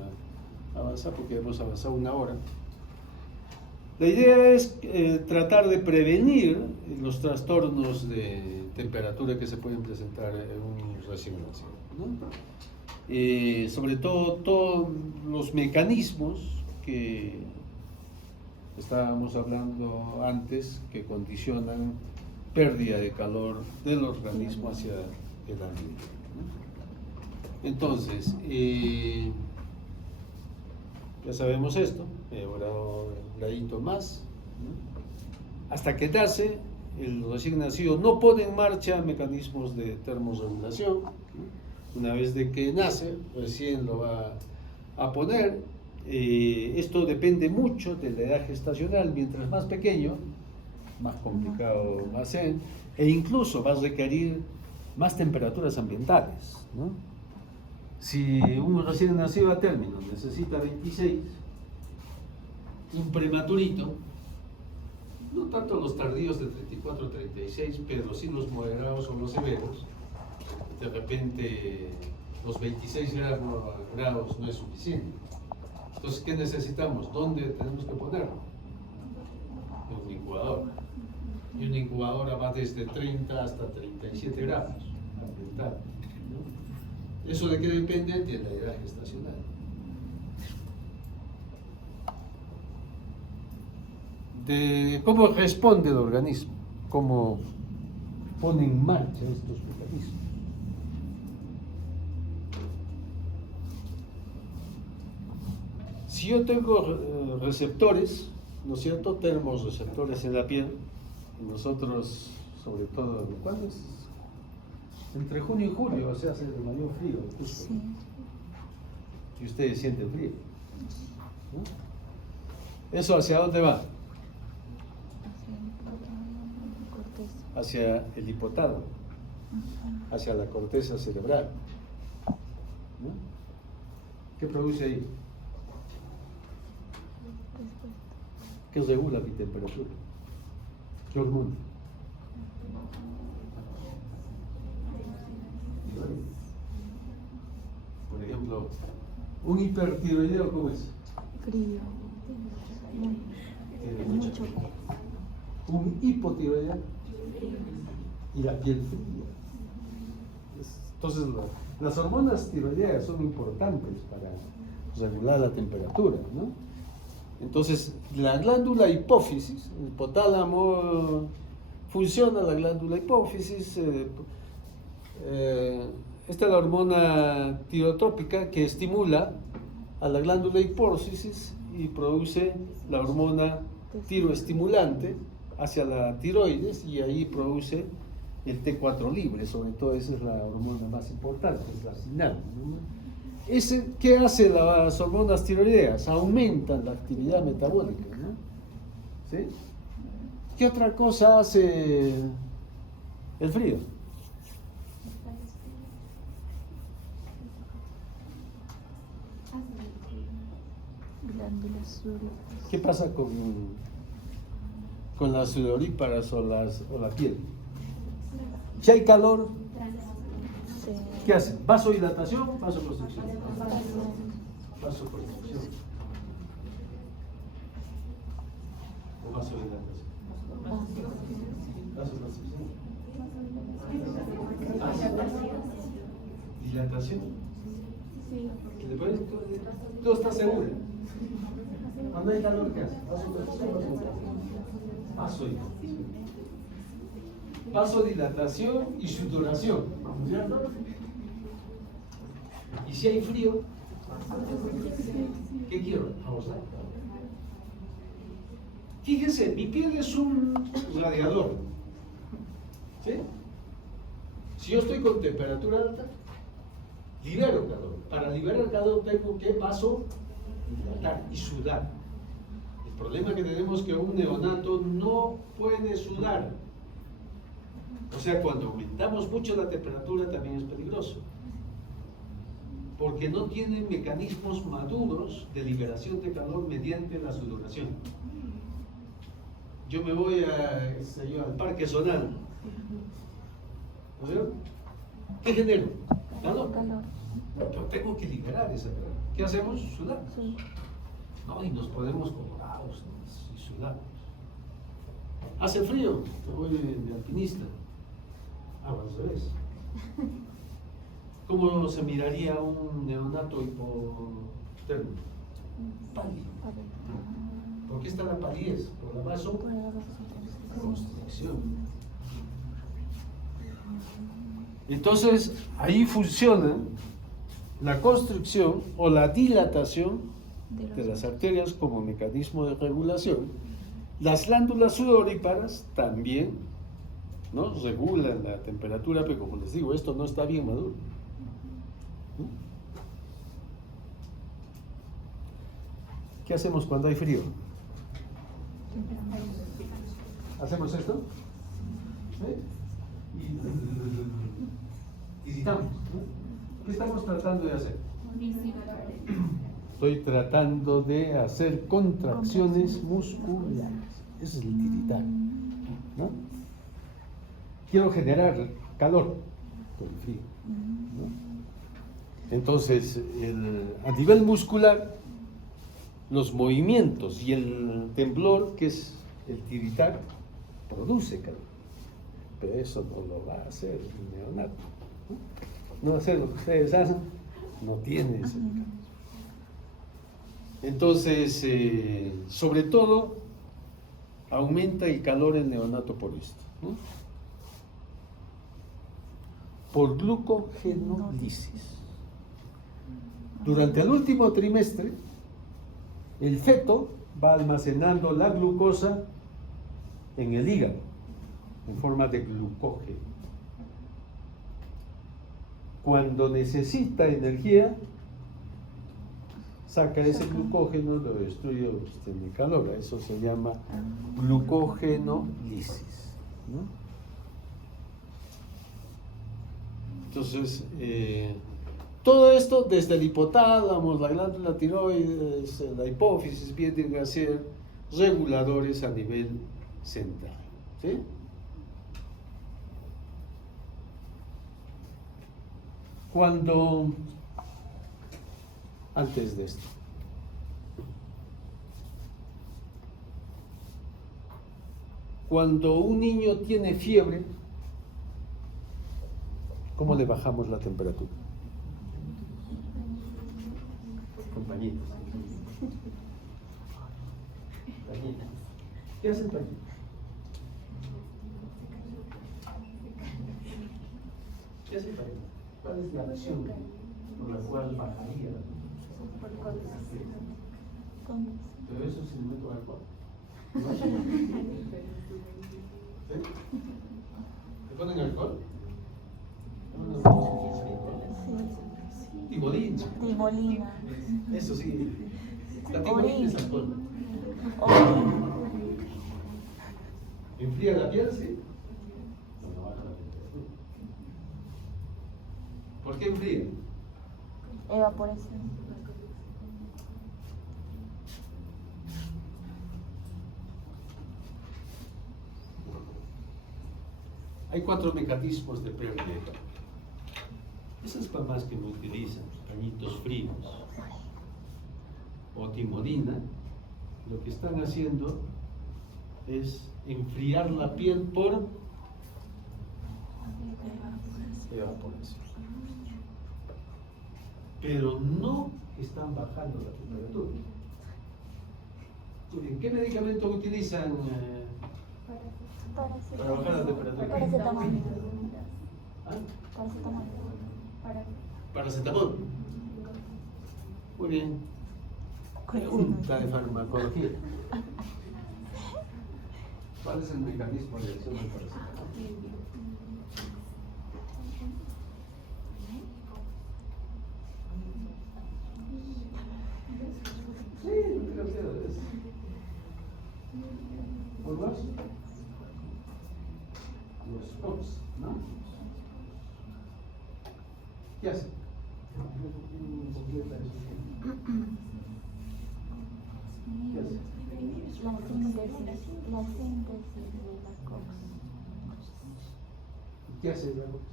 a avanzar porque hemos avanzado una hora. La idea es tratar de prevenir los trastornos de temperatura que se pueden presentar en un recién nacido, ¿no? Sobre todo todos los mecanismos que estábamos hablando antes que condicionan pérdida de calor del organismo hacia el ambiente, Entonces, ya sabemos esto, ahora un ladito más, ¿no? Hasta que nace, el recién nacido no pone en marcha mecanismos de termorregulación, ¿no? Una vez de que nace, recién lo va a poner. Esto depende mucho de la edad gestacional. Mientras más pequeño, más complicado va a ser, e incluso va a requerir más temperaturas ambientales, ¿no? Si un recién nacido a término necesita 26, un prematurito, no tanto los tardíos de 34 36, pero sí los moderados o los severos, de repente los 26 grados no es suficiente. Entonces, ¿qué necesitamos? ¿Dónde tenemos que ponerlo? En una incubadora. Y una incubadora va desde 30 hasta 37 grados ambiental, ¿no? ¿Eso de qué depende? De la edad gestacional. De cómo responde el organismo, cómo pone en marcha estos mecanismos. Si yo tengo receptores, ¿no es cierto? Termorreceptores en la piel, nosotros, sobre todo, ¿cuándo es? Entre junio y julio se hace el mayor frío, justo. Sí. Y ustedes sienten frío, ¿no? ¿Eso hacia dónde va? Hacia el hipotálamo, hacia la corteza cerebral, ¿no? ¿Qué produce ahí? ¿Qué regula mi temperatura? ¿Qué hormona? Por ejemplo, un hipertiroideo, ¿cómo es? Frío. Tiene Mucho. frío. Un hipotiroideo y la piel fría. Entonces, las hormonas tiroideas son importantes para regular la temperatura, ¿no? Entonces, la glándula hipófisis, el hipotálamo, funciona la glándula hipófisis. Esta es la hormona tirotrópica que estimula a la glándula hipófisis y produce la hormona tiroestimulante hacia la tiroides, y ahí produce el T4 libre. Sobre todo esa es la hormona más importante, es la SINAM, ¿no? ¿Qué hace las hormonas tiroideas? Aumentan la actividad metabólica, ¿no? ¿Sí? ¿Qué otra cosa hace el frío? Glándulas sudoríparas. ¿Qué pasa con las sudoríparas o la piel? Si hay calor, Sí. ¿qué hace? ¿Vasodilatación? ¿Vasoconstricción? Vasoconstricción. ¿O vasodilatación? Vasoconstricción. ¿Dilatación? Después, tú estás seguro. Cuando hay calor, ¿qué hace? Vasodilatación. Vasodilatación y sudoración, ¿no es cierto? Y si hay frío, ¿qué quiero? Vamos a ver. Fíjense, mi piel es un radiador, ¿sí? Si yo estoy con temperatura alta, libero calor. Para liberar calor tengo que vasodilatar y sudar. El problema que tenemos es que un neonato no puede sudar. O sea, cuando aumentamos mucho la temperatura también es peligroso, porque no tienen mecanismos maduros de liberación de calor mediante la sudoración. Yo me voy al parque zonal, ¿no es cierto? ¿Qué genero? Calor. Pero tengo que liberar esa calor. ¿Qué hacemos? Sudamos. No, y nos ponemos colorados, ¿no? Y sudamos. Hace frío, me voy de alpinista. Al revés. ¿Cómo se miraría un neonato hipotermo? Pálido. ¿Por qué está la palidez? Por la vasoconstricción. Entonces, ahí funciona la constricción o la dilatación de las arterias como mecanismo de regulación. Las glándulas sudoríparas también, ¿no?, regulan la temperatura, pero como les digo, esto no está bien maduro, ¿no? ¿Qué hacemos cuando hay frío? ¿Hacemos esto? Y citamos, ¿no? ¿Qué estamos tratando de hacer? Estoy tratando de hacer contracciones musculares. Ese es el tiritar, ¿no? Quiero generar calor por el frío, ¿no? Entonces, a nivel muscular, los movimientos y el temblor, que es el tiritar, produce calor. Pero eso no lo va a hacer el neonato, ¿no? No va a hacer lo que ustedes hacen, no tiene ese mecanismo. Entonces, sobre todo, aumenta el calor el neonato por esto, ¿no? Por glucogenólisis. Durante el último trimestre, el feto va almacenando la glucosa en el hígado, en forma de glucógeno. Cuando necesita energía, saca ese glucógeno, lo destruye, obtiene calor. Eso se llama glucogenólisis, ¿no? Entonces, todo esto desde el hipotálamo, la glándula tiroides, la hipófisis, vienen a ser reguladores a nivel central, ¿sí? Antes de esto, cuando un niño tiene fiebre, ¿cómo le bajamos la temperatura? Compañitos. ¿Qué hace el pañito? ¿Qué hace el pañito? ¿Cuál es la acción por la cual bajaría la temperatura? Pero eso sin meto alcohol. ¿No? ¿Sí? ¿Le ponen alcohol? Tibolina. Tibolina. Eso sí. La tibolina es alcohol. ¿Enfría la piel? Sí. No baja la temperatura. ¿Por qué enfría? Evaporación. Hay 4 mecanismos de pérdida de calor. Esas mamás que no utilizan pañitos fríos o timolina, lo que están haciendo es enfriar la piel por evaporación. Pero no están bajando la temperatura. ¿Qué medicamento utilizan para bajar la temperatura? Paracetamol. ¿Ah? Paracetamol. Paracetamol. Muy bien. Pregunta de farmacología. ¿Cuál es el mecanismo de acción del paracetamol? Sí, lo que ustedes. ¿Por los COX, ¿no? ¿Qué hace? ¿Qué hace? La síntesis de la COX. ¿Qué hace la COX?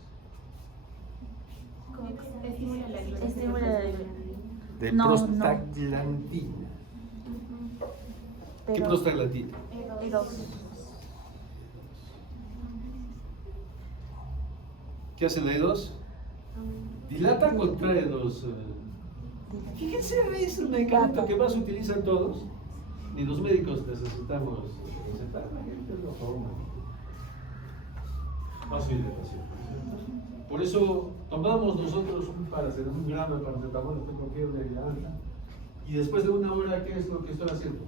Estimula la liberación. Estimula la liberación. De No, prostaglandina. ¿Qué Pero prostaglandina? Eros. ¿Qué hace la E2? Dilata, contrae los... Fíjense, es el medicamento que más utilizan todos. Ni los médicos necesitamos recetar, la gente lo toma. Vasodilatación. Por eso tomamos nosotros un gramo de paracetamol, tengo fiebre alta, y después de una hora, ¿qué es lo que estoy haciendo?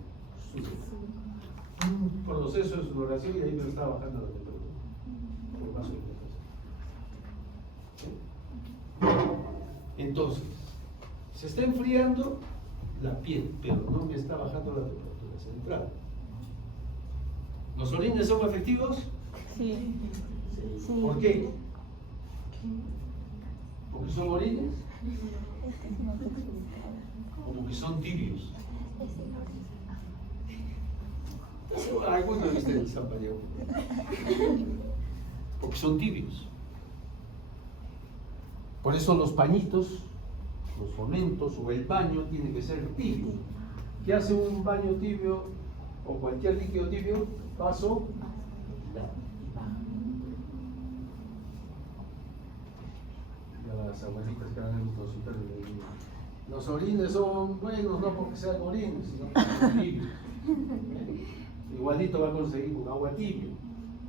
Un proceso de sudoración y ahí me está bajando la temperatura. Por paso de entonces, se está enfriando la piel, pero no me está bajando la temperatura central. ¿Los orines son efectivos? Sí. Sí. ¿Por qué? ¿Porque son orines? ¿O porque son tibios? Algunos de ustedes han fallado. Porque son tibios. Por eso los pañitos, los fomentos o el baño tiene que ser tibio. ¿Qué hace un baño tibio o cualquier líquido tibio? Paso. Las abuelitas que van en el consultorio le dicen, los orines son buenos no porque sean orines, sino porque son tibios. Igualito va a conseguir con agua tibia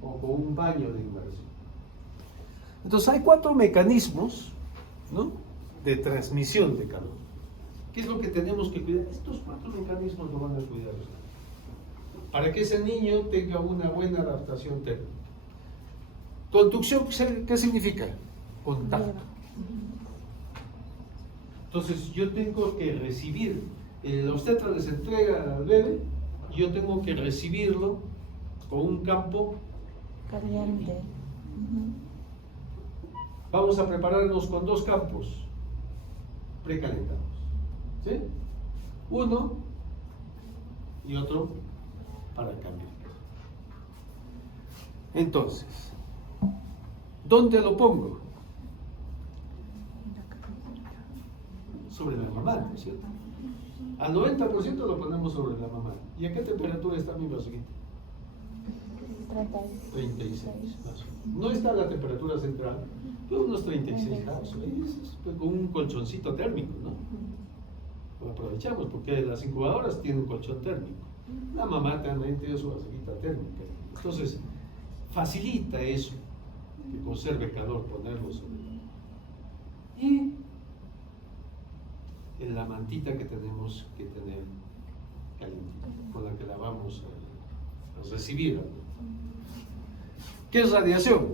o con un baño de inmersión. Entonces hay 4 mecanismos, ¿no?, de transmisión de calor. ¿Qué es lo que tenemos que cuidar? Estos 4 mecanismos lo van a cuidar para que ese niño tenga una buena adaptación térmica. Conducción, ¿qué significa? Contacto. Entonces yo tengo que recibir, el obstetra les entrega al bebé, yo tengo que recibirlo con un campo Caliente. Vamos a prepararnos con 2 campos precalentados, ¿sí? Uno y otro para cambiar. Entonces, ¿dónde lo pongo? Sobre la mamá, ¿no es cierto? Al 90% lo ponemos sobre la mamá. ¿Y a qué temperatura está mi barriguita? 36. No está la temperatura central, pero unos 36 grados. Con un colchoncito térmico, ¿no? Lo aprovechamos porque las incubadoras tienen un colchón térmico. La mamá también tiene su barriguita térmica. Entonces, facilita eso, que conserve calor, ponerlo sobre la mamá. Y en la mantita que tenemos que tener calientita, con la que la vamos a recibir. ¿Qué es radiación?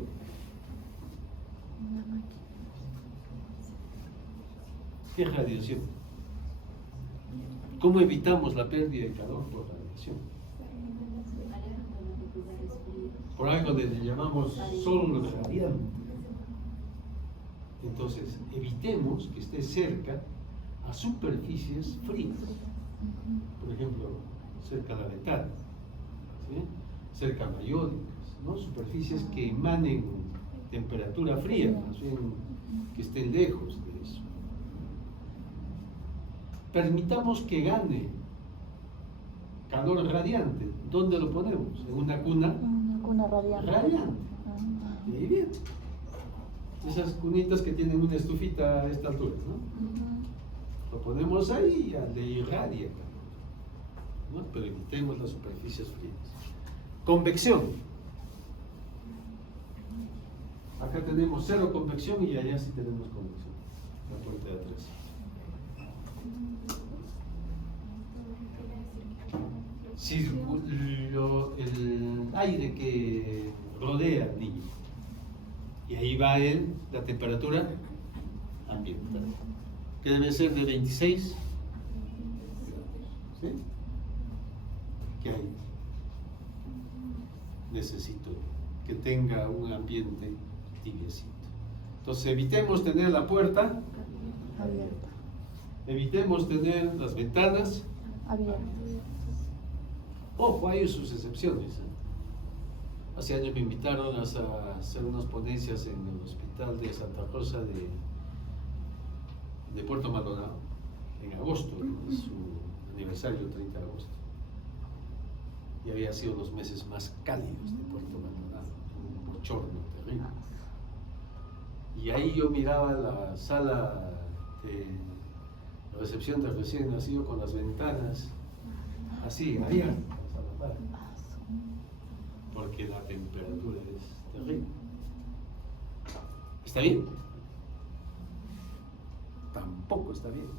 ¿Qué es radiación? ¿Cómo evitamos la pérdida de calor por radiación? Por algo le llamamos sol radiante. Entonces, evitemos que esté cerca a superficies frías, por ejemplo, cerca a la ventana, ¿sí?, cerca a mayólicas, ¿no?, superficies que emanen temperatura fría, más bien que estén lejos de eso. Permitamos que gane calor radiante. ¿Dónde lo ponemos? En una cuna. Una cuna radiante. Y ahí bien. Esas cunitas que tienen una estufita a esta altura, ¿no? Lo ponemos ahí y le irradia calor, ¿no? Pero evitemos las superficies frías. Convección. Acá tenemos 0 convección y allá sí tenemos convección. La puerta de atrás. Si el aire que rodea al niño, y ahí va la temperatura ambiental, que debe ser de 26 grados, ¿sí? ¿Qué hay? Necesito que tenga un ambiente tibiecito. Entonces evitemos tener la puerta Abierta. evitemos tener las ventanas Abiertas. Ojo, hay sus excepciones. Hace años me invitaron a hacer unas ponencias en el hospital de Santa Rosa de Puerto Maldonado, en agosto, en su aniversario, 30 de agosto. Y había sido los meses más cálidos de Puerto Maldonado, un bochorno terrible. Y ahí yo miraba la sala de recepción del recién nacido con las ventanas así, abiertas a la par, porque la temperatura es terrible. ¿Está bien? Tampoco está bien.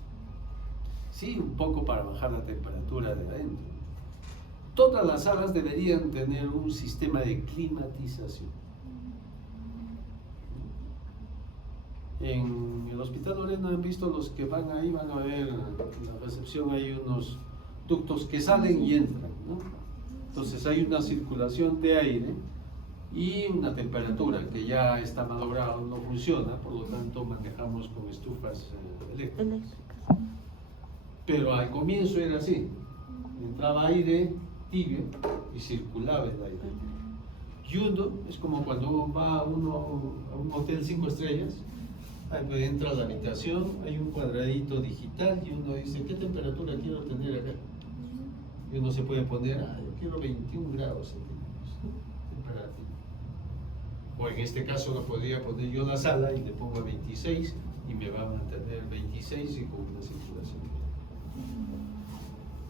Sí, un poco para bajar la temperatura de adentro. Todas las salas deberían tener un sistema de climatización. En el Hospital Lorena han visto los que van ahí, van a ver en la recepción hay unos ductos que salen y entran, ¿no? Entonces hay una circulación de aire y una temperatura que ya está malograda, no funciona, por lo tanto manejamos con estufas eléctricas. Pero al comienzo era así, entraba aire tibio y circulaba el aire. Y uno, es como cuando va uno a un hotel 5 estrellas, ahí entra a la habitación, hay un cuadradito digital y uno dice, ¿qué temperatura quiero tener acá? Y uno se puede poner, yo quiero 21 grados temperatura. O en este caso lo podría poner yo la sala y le pongo a 26 y me va a mantener 26 y con una circulación.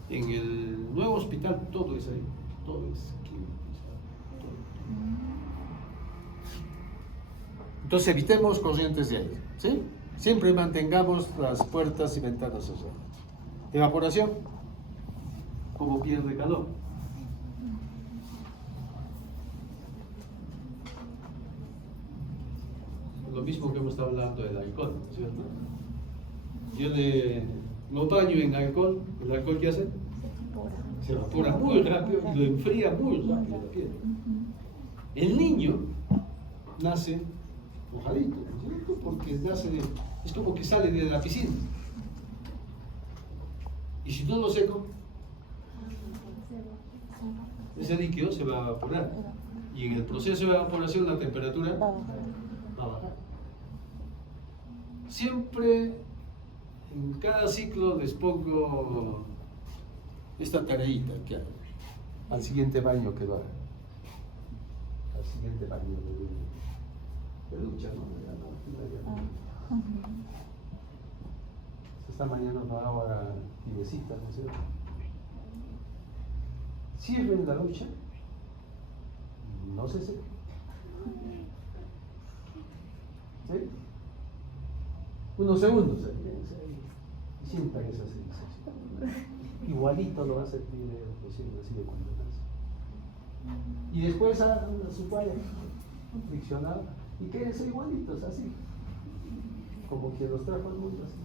En el nuevo hospital todo es ahí, todo es climatizado. Entonces evitemos corrientes de aire, ¿sí? Siempre mantengamos las puertas y ventanas cerradas. Evaporación, ¿cómo pierde calor? Lo mismo que hemos estado hablando del alcohol, ¿cierto? Yo lo baño en alcohol, ¿el alcohol qué hace? Se evapora muy rápido y lo enfría muy rápido la piel. El niño nace mojadito, ¿cierto? Porque es como que sale de la piscina. Y si no lo seco, ese líquido se va a evaporar. Y en el proceso de evaporación la temperatura va a bajar. Siempre en cada ciclo les pongo esta tareita que hay, al siguiente baño que va, al siguiente baño de ducha, ¿no? Esta mañana nos daba tibiecita, ¿no es cierto? Cierren la ducha, no se seca. ¿Sí? Unos segundos, sientan esa sensación. Igualito lo va a sentir recién nacido cuando nace. Y después a su toalla friccionada y quédense igualitos así, como quien los trajo al mundo así.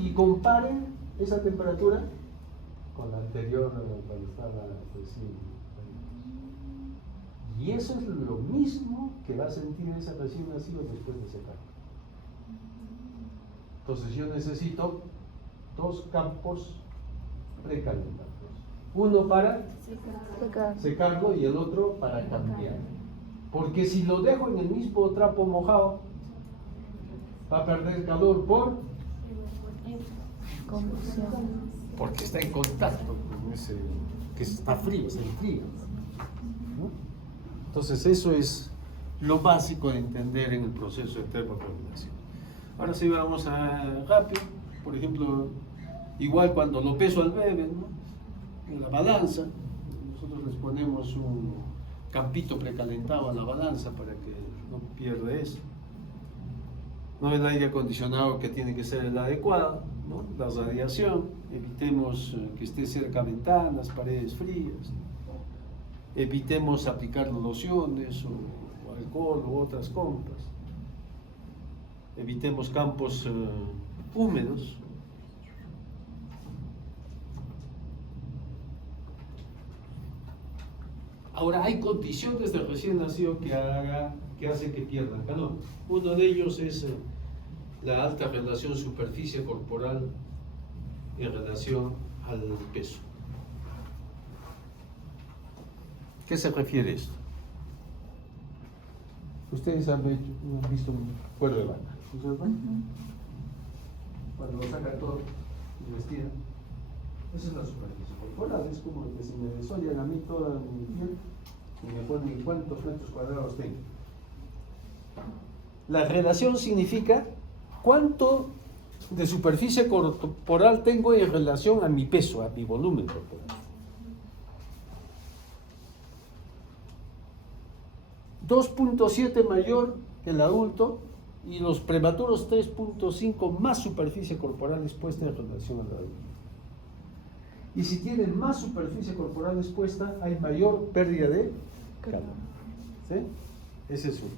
Y comparen esa temperatura con la anterior cuando estaba recién. Y eso es lo mismo que va a sentir ese recién nacido después de secar. Entonces yo necesito 2 campos precalentados. Uno para secarlo y el otro para cambiar. Porque si lo dejo en el mismo trapo mojado, va a perder calor porque está en contacto con ese que está frío, se enfría, ¿no? Entonces eso es lo básico de entender en el proceso de termocongelación. Ahora sí vamos a rápido. Por ejemplo, igual cuando lo peso al bebé, ¿no? En la balanza, nosotros les ponemos un campito precalentado a la balanza para que no pierda eso. No el aire acondicionado que tiene que ser el adecuado, ¿no? La radiación, evitemos que esté cerca de ventanas, paredes frías, evitemos aplicar lociones o alcohol u otras compras, evitemos campos húmedos. Ahora, hay condiciones del recién nacido que hacen que pierdan calor. Uno de ellos es la alta relación superficie corporal en relación al peso. ¿Qué se refiere a esto? Ustedes han visto un cuero de vaca, ¿no? Cuando lo sacan todo y lo estiran, esa es la superficie corporal, es como que si me desollan a mí toda mi piel y me ponen cuántos metros cuadrados tengo. La relación significa cuánto de superficie corporal tengo en relación a mi peso, a mi volumen corporal. 2.7 mayor que el adulto, y los prematuros 3.5 más superficie corporal expuesta en relación a la adulta. Y si tienen más superficie corporal expuesta, hay mayor pérdida de calor. ¿Sí? Ese es uno.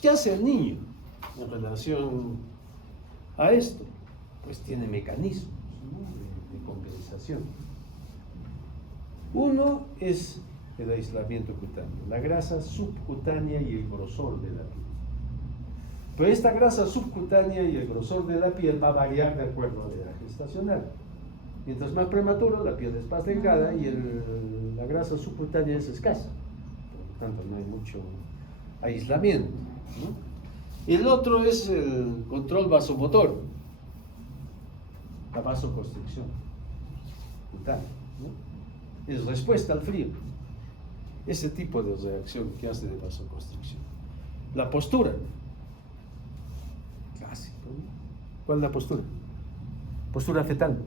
¿Qué hace el niño en relación a esto? Pues tiene mecanismos, ¿no?, de compensación. Uno es el aislamiento cutáneo, la grasa subcutánea y el grosor de la piel. Pero esta grasa subcutánea y el grosor de la piel va a variar de acuerdo a la edad gestacional. Mientras más prematuro, la piel es más delgada y la grasa subcutánea es escasa. Por lo tanto, no hay mucho aislamiento, ¿no? El otro es el control vasomotor, la vasoconstricción cutánea, ¿no? Es respuesta al frío. Ese tipo de reacción que hace de vasoconstricción. La postura. Clásico, ¿no? ¿Cuál es la postura? Postura fetal.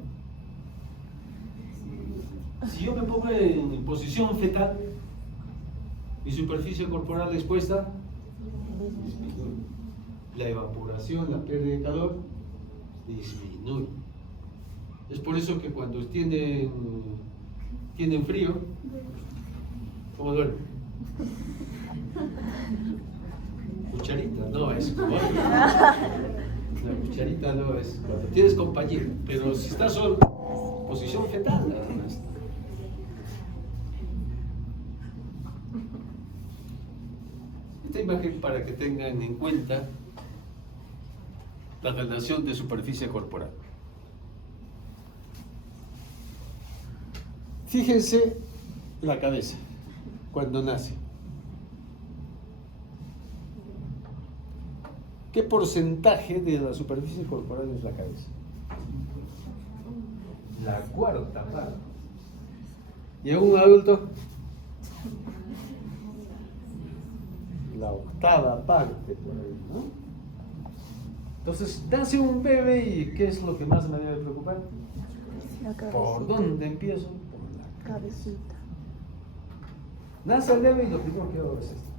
Si yo me pongo en posición fetal, mi superficie corporal expuesta disminuye. La evaporación, la pérdida de calor disminuye. Es por eso que cuando tienen frío, ¿cómo duermen? Cucharita, no es como la cucharita no es cuando tienes compañía, pero si estás solo, posición fetal nada más. Esta imagen para que tengan en cuenta la relación de superficie corporal. Fíjense la cabeza cuando nace. ¿Qué porcentaje de la superficie corporal es la cabeza? La cuarta parte. ¿Y a un adulto? La octava parte por ahí, ¿no? Entonces, nace un bebé y ¿qué es lo que más me debe preocupar? La cabecita. ¿Por dónde empiezo? Por la Cabecita. Nace el bebé y lo primero que hago es esto.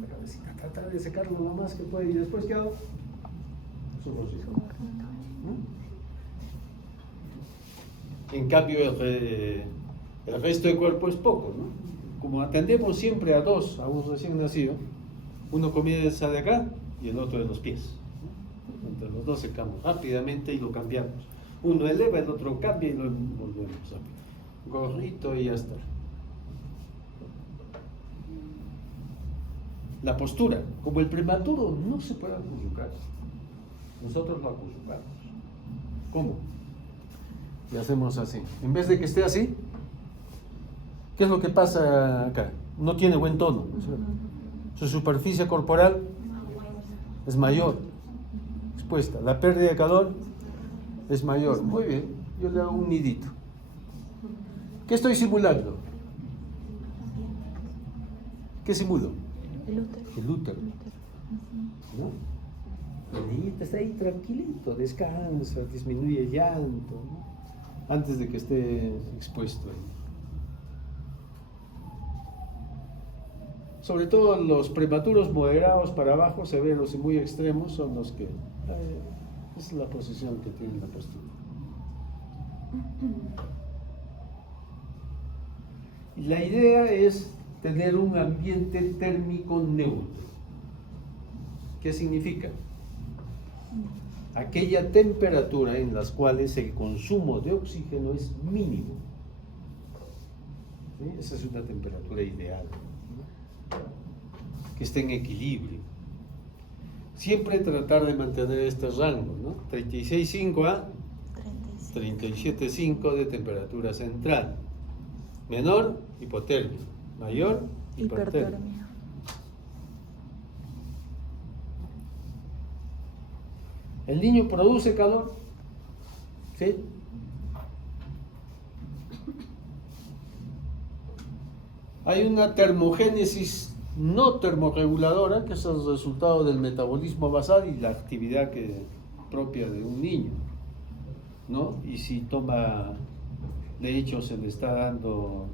La cabecita, tratar de secarlo lo más que puede y después ¿qué hago? Su rostro. ¿No? En cambio el resto del cuerpo es poco, ¿no? Como atendemos siempre a un recién nacido, uno comienza de acá y el otro de los pies, ¿no? Entre los dos secamos rápidamente y lo cambiamos. Uno eleva, el otro cambia y lo volvemos rápido. Gorrito y ya está. La postura, como el prematuro no se puede acurrucar, nosotros lo acurrucamos. ¿Cómo? Y hacemos así. En vez de que esté así, ¿qué es lo que pasa acá? No tiene buen tono, ¿no es cierto? Su superficie corporal es mayor, expuesta. La pérdida de calor es mayor. Muy bien, yo le hago un nidito. ¿Qué estoy simulando? ¿Qué simulo? El útero. El útero, ¿no? El niñito está ahí tranquilito, descansa, disminuye el llanto, ¿no? Antes de que esté expuesto ahí. Sobre todo los prematuros moderados para abajo, severos y muy extremos son los que... esa es la posición que tiene la postura. Y la idea es tener un ambiente térmico neutro. ¿Qué significa? Aquella temperatura en las cuales el consumo de oxígeno es mínimo. ¿Sí? Esa es una temperatura ideal, ¿no? Que esté en equilibrio. Siempre tratar de mantener este rango, ¿no? 36,5 a 37,5 de temperatura central. Menor, hipotermia. Mayor, hipertermia. Hipertermia. ¿El niño produce calor? ¿Sí? Hay una termogénesis no termorreguladora, que es el resultado del metabolismo basal y la actividad propia de un niño, ¿no? Y si toma leche o se le está dando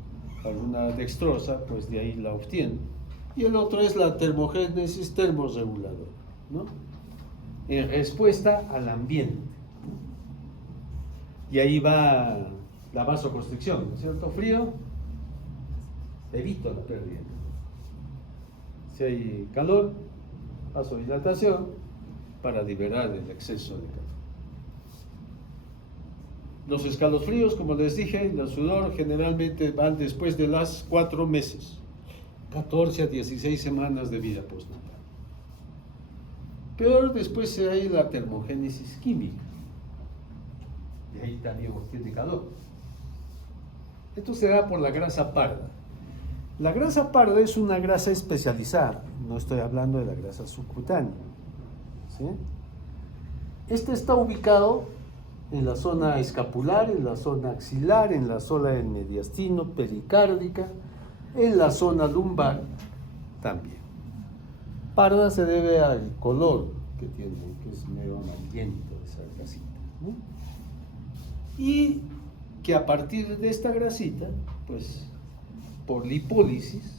alguna dextrosa, pues de ahí la obtiene. Y el otro es la termogénesis termorreguladora, ¿no? en respuesta al ambiente. Y ahí va la vasoconstricción, ¿no es cierto? Frío, evito la pérdida. Si hay calor, vasodilatación para liberar el exceso de calor. Los escalofríos, como les dije, el sudor generalmente van después de las 4 meses, 14 a 16 semanas de vida postnatal. Peor después hay la termogénesis química. Y ahí también obtiene calor. Esto se da por la grasa parda. La grasa parda es una grasa especializada, no estoy hablando de la grasa subcutánea. ¿Sí? Este está ubicado en la zona escapular, en la zona axilar, en la zona del mediastino, pericárdica, en la zona lumbar también. Parda se debe al color que tiene, que es medio amarillento esa grasita, ¿no? Y que a partir de esta grasita, pues por lipólisis,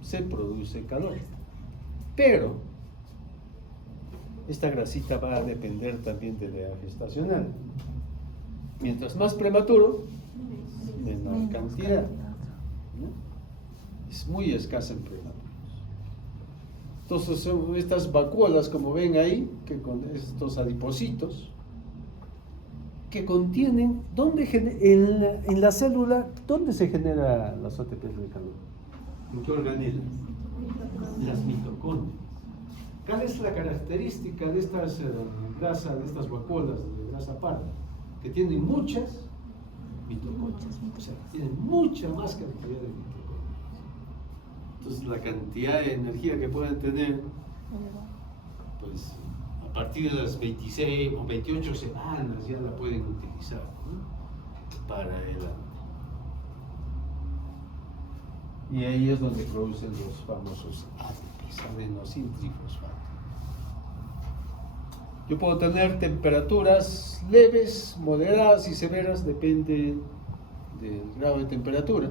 se produce calor. Pero esta grasita va a depender también de la edad gestacional. Mientras más prematuro, menor cantidad, ¿no? Es muy escasa en prematuros. Entonces son estas vacuolas, como ven ahí, que con estos adipocitos, que contienen, en la célula, ¿dónde se genera las ATPs de calor? ¿En qué organela? Las mitocondrias. ¿Cuál es la característica de estas grasas, de estas vacuolas de grasa parda? Que tienen muchas mitocondrias, o sea, tienen mucha más cantidad de mitocondrias. Entonces la cantidad de energía que pueden tener, pues a partir de las 26 o 28 semanas ya la pueden utilizar, ¿no? Para adelante. Y ahí es donde producen los famosos ATPs, adenosintrifosfato. Yo puedo tener temperaturas leves, moderadas y severas, depende del grado de temperatura.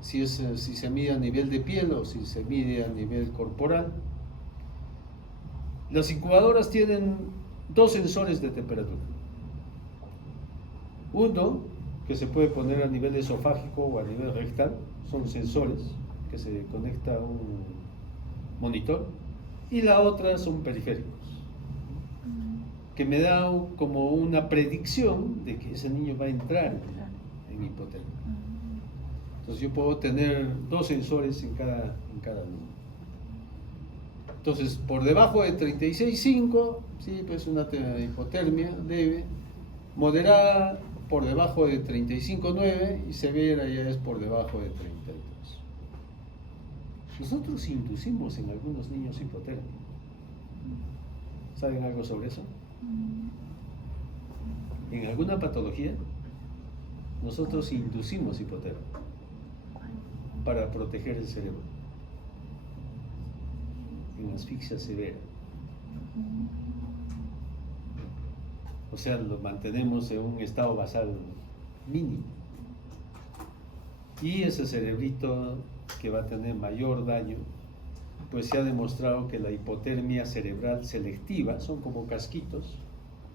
Si se mide a nivel de piel o si se mide a nivel corporal. Las incubadoras tienen 2 sensores de temperatura. Uno, que se puede poner a nivel esofágico o a nivel rectal, son sensores que se conecta a un monitor, y la otra son periféricos, que me da como una predicción de que ese niño va a entrar en hipotermia. Entonces yo puedo tener 2 sensores en cada niño. Entonces, por debajo de 36,5, sí, pues una hipotermia leve, moderada por debajo de 35,9 y severa ya es por debajo de 32. Nosotros inducimos en algunos niños hipotermia. ¿Saben algo sobre eso? En alguna patología, nosotros inducimos hipotermia para proteger el cerebro. En asfixia severa. O sea, lo mantenemos en un estado basal mínimo. Y ese cerebrito que va a tener mayor daño, pues se ha demostrado que la hipotermia cerebral selectiva, son como casquitos,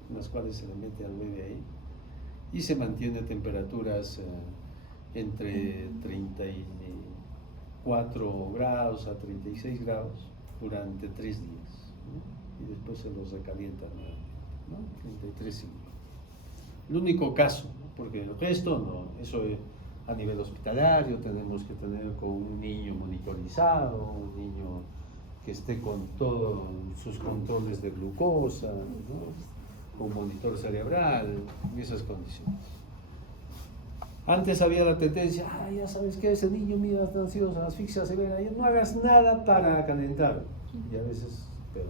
en las cuales se le mete al bebé ahí, y se mantiene a temperaturas entre 34 grados a 36 grados durante 3 días, ¿no? Y después se los recalienta nuevamente, ¿no? 33,5. El único caso, ¿no? Porque el resto no, eso a nivel hospitalario tenemos que tener con un niño monitorizado, un niño que esté con todos sus controles de glucosa, ¿no? Con monitor cerebral, en esas condiciones. Antes había la tendencia, ya sabes que ese niño mira nacido a asfixia severa, ya no hagas nada para calentar. Y a veces peor.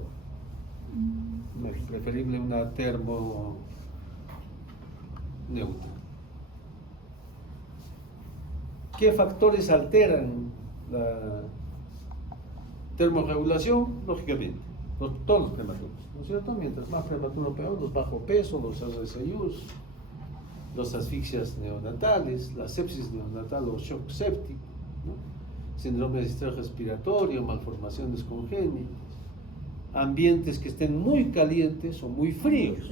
Es preferible una termo neutra. ¿Qué factores alteran la termorregulación? Lógicamente, todos los prematuros, ¿no es cierto? Mientras más prematuro peor, los bajo peso, los RSIUs, las asfixias neonatales, la sepsis neonatal o shock séptico, ¿no? Síndrome de distrés respiratorio, malformaciones congénitas, ambientes que estén muy calientes o muy fríos.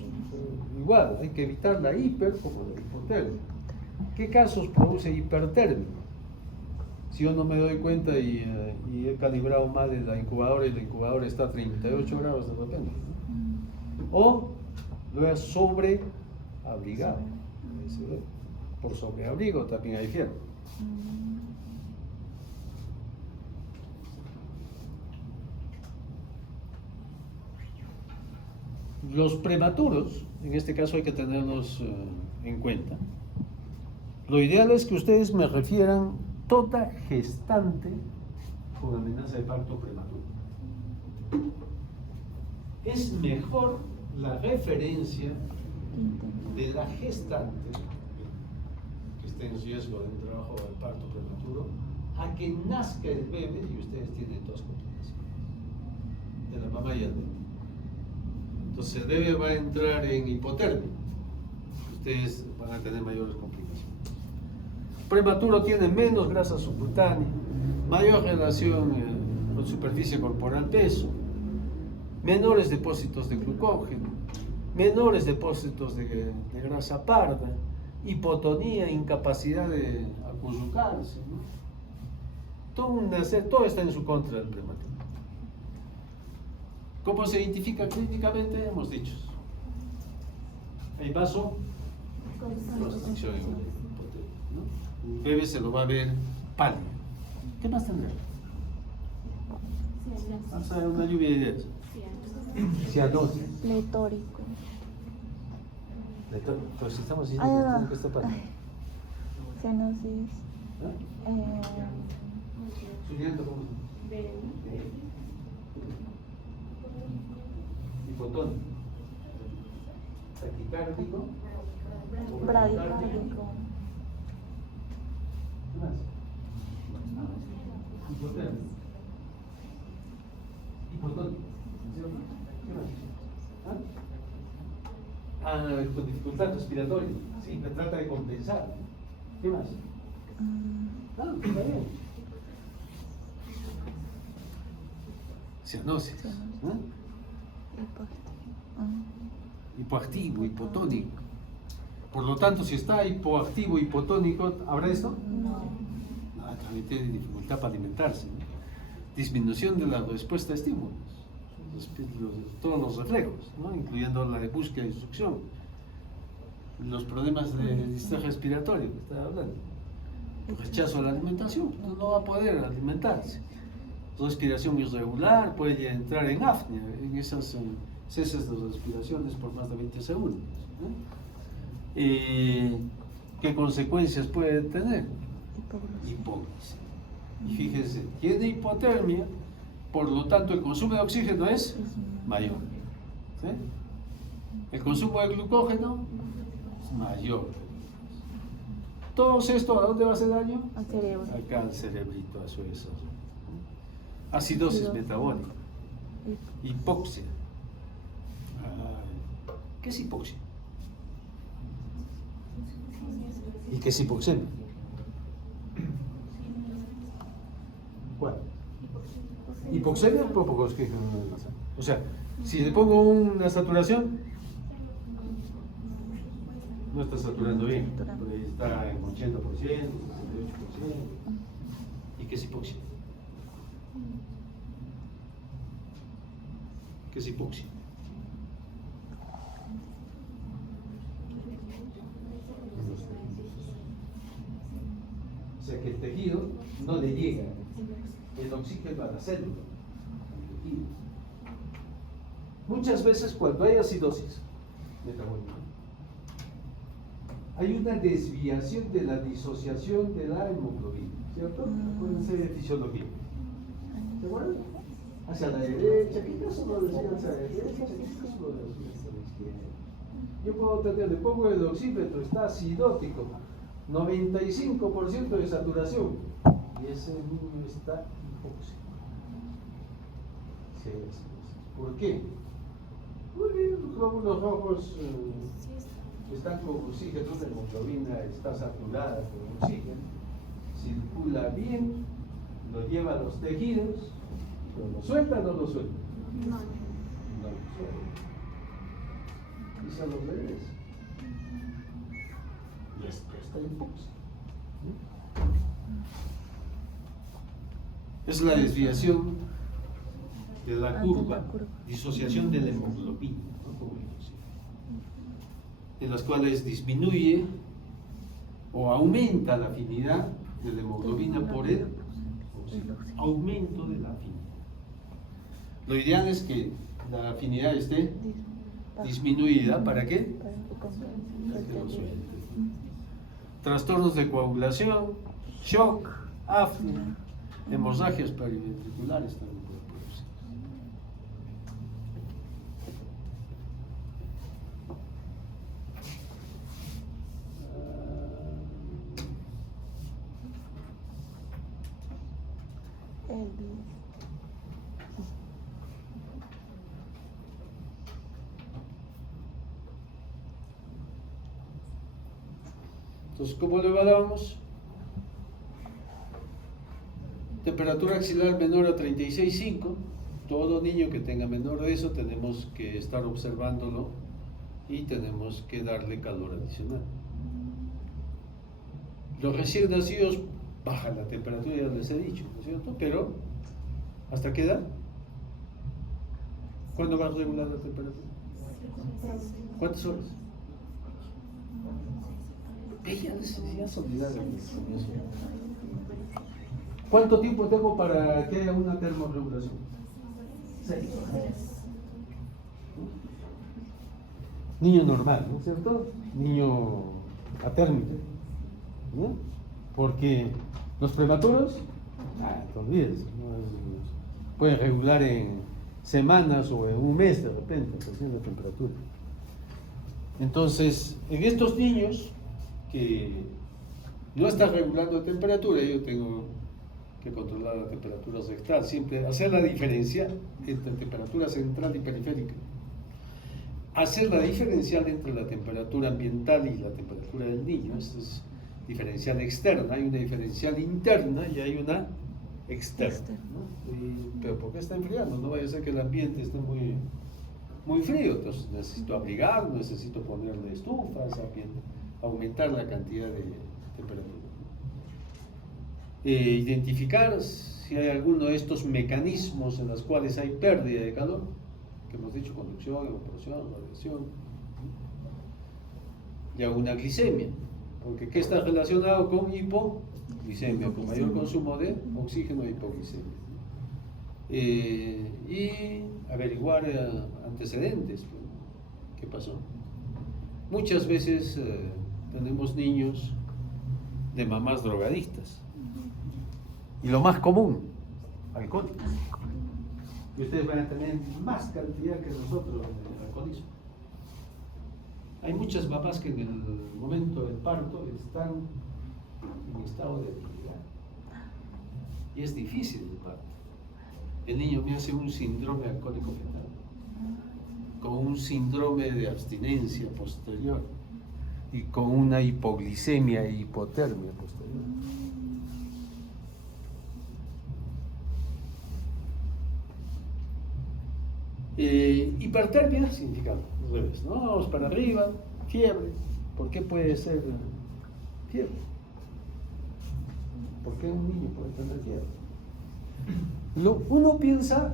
Igual, hay que evitar la hiper como la hipotermia. ¿Qué casos produce hipertermia? Si yo no me doy cuenta y he calibrado mal en la incubadora y la incubadora está a 38 grados de repente, ¿no? O lo he sobreabrigado. Por sobreabrigo también hay fiebre. Los prematuros, en este caso hay que tenerlos en cuenta. Lo ideal es que ustedes me refieran toda gestante con amenaza de parto prematuro. Es mejor la referencia de la gestante que esté en riesgo de un trabajo de parto prematuro a que nazca el bebé y ustedes tienen dos complicaciones, de la mamá y el bebé. Entonces el bebé va a entrar en hipotermia, ustedes van a tener mayores complicaciones. Prematuro tiene menos grasa subcutánea, mayor relación con superficie corporal peso, menores depósitos de glucógeno, menores depósitos de grasa parda, hipotonía, incapacidad de acurrucarse, ¿no? Todo está en su contra del prematuro. ¿Cómo se identifica clínicamente? Hemos dicho. Hay vasoconstricción, ¿no? El bebé se lo va a ver pálido. ¿Qué más tendrá? Vamos a ver una lluvia de ideas. Cianosis. Pletórico. Pero si estamos diciendo que está pálido. Cianosis. Suriento, ¿cómo se llama? Hipotónico. Taquicárdico. Bradicárdico. ¿Qué más? Hipotermia. Hipotónico. ¿Qué más? Con dificultad respiratoria. Sí, me trata de compensar. ¿Qué más? Está bien. Cianosis. Hipoactivo, hipotónico. Por lo tanto, si está hipoactivo, hipotónico, ¿habrá esto? No. También tiene dificultad para alimentarse, ¿no? Disminución de la respuesta a estímulos, todos los reflejos, ¿no? Incluyendo la de búsqueda y succión, los problemas de distrés respiratorio que estaba hablando, rechazo a la alimentación, no va a poder alimentarse, respiración irregular, puede entrar en apnea, en esas ceses de respiraciones por más de 20 segundos, ¿no? ¿Qué consecuencias puede tener? Hipóxia. Y fíjense, tiene hipotermia, por lo tanto el consumo de oxígeno es mayor. ¿Sí? El consumo de glucógeno es mayor. Todo esto, ¿a dónde va a hacer daño? Al cerebro. Acá al cerebrito, a su eso. Acidosis metabólica. Hipoxia. ¿Qué es hipoxia? ¿Y qué es hipoxemia? ¿Cuál? Hipoxemia por poco oxígeno en la sangre. O sea, si le pongo una saturación, no está saturando bien. Por ahí está en 80%, 78%. ¿Y qué es hipoxia? ¿Qué es hipoxia? O sea que el tejido no le llega el oxígeno a la célula, al tejido. Muchas veces cuando hay acidosis metabólica, hay una desviación de la disociación de la hemoglobina, ¿cierto? Pueden ser de fisiología. ¿De acuerdo? Hacia la derecha, ¿qué caso lo decía hacia la derecha? ¿Qué caso lo decía hacia la izquierda? Yo puedo tener, le pongo el oxímetro, está acidótico, 95% de saturación, y ese niño está hipóxico. ¿Por qué? Porque los glóbulos rojos están con oxígeno, la hemoglobina está saturada con oxígeno, circula bien, lo lleva a los tejidos, pero lo suelta o no lo suelta. es a los bebés. Esta hipoxia. Es la desviación de la curva, disociación de la hemoglobina, ¿no? Como digo, sí. En las cuales disminuye o aumenta la afinidad de la hemoglobina por el aumento de la afinidad. Lo ideal es que la afinidad esté disminuida. ¿Para qué? Para que no suelte. Trastornos de coagulación, shock, apnea, hemorragias periventriculares también pueden producir. Entonces, ¿cómo lo evaluamos? Temperatura axilar menor a 36,5. Todo niño que tenga menor de eso tenemos que estar observándolo y tenemos que darle calor adicional. Los recién nacidos bajan la temperatura, ya les he dicho, ¿no es cierto? Pero, ¿hasta qué edad? ¿Cuándo va a regular la temperatura? ¿Cuántas horas? Ella ya se olvidaron de eso. ¿Cuánto tiempo tengo para que haya una termorregulación? 6 horas. Niño normal, ¿no es cierto? Niño atérmico, ¿no? Porque los prematuros, te olvides, ¿no? Pueden regular en semanas o en un mes de repente, la temperatura. Entonces, en estos niños que no están regulando temperatura, yo tengo que controlar la temperatura rectal, siempre hacer la diferencia entre temperatura central y periférica, hacer la diferencial entre la temperatura ambiental y la temperatura del niño. Esto es diferencial externa, hay una diferencial interna y hay una externa, ¿no? Pero ¿por qué está enfriando? No vaya a ser que el ambiente esté muy frío, entonces necesito abrigar, necesito ponerle estufas, aumentar la cantidad de temperatura. Identificar si hay alguno de estos mecanismos en los cuales hay pérdida de calor, que hemos dicho, conducción, evaporación, radiación, y alguna glicemia, porque ¿qué está relacionado con hipoglicemia? Con mayor consumo de oxígeno e hipoglicemia. Y averiguar antecedentes, ¿qué pasó? Muchas veces tenemos niños de mamás drogadictas. Y lo más común, alcohólicos. Y ustedes van a tener más cantidad que nosotros de alcoholismo. Hay muchas mamás que en el momento del parto están en estado de debilidad. Y es difícil el parto. El niño me hace un síndrome alcohólico fetal, con un síndrome de abstinencia posterior y con una hipoglicemia e hipotermia posterior. Hipertermia significa al revés, ¿no? Vamos para arriba, fiebre. ¿Por qué puede ser fiebre? ¿Por qué un niño puede tener fiebre? Uno piensa,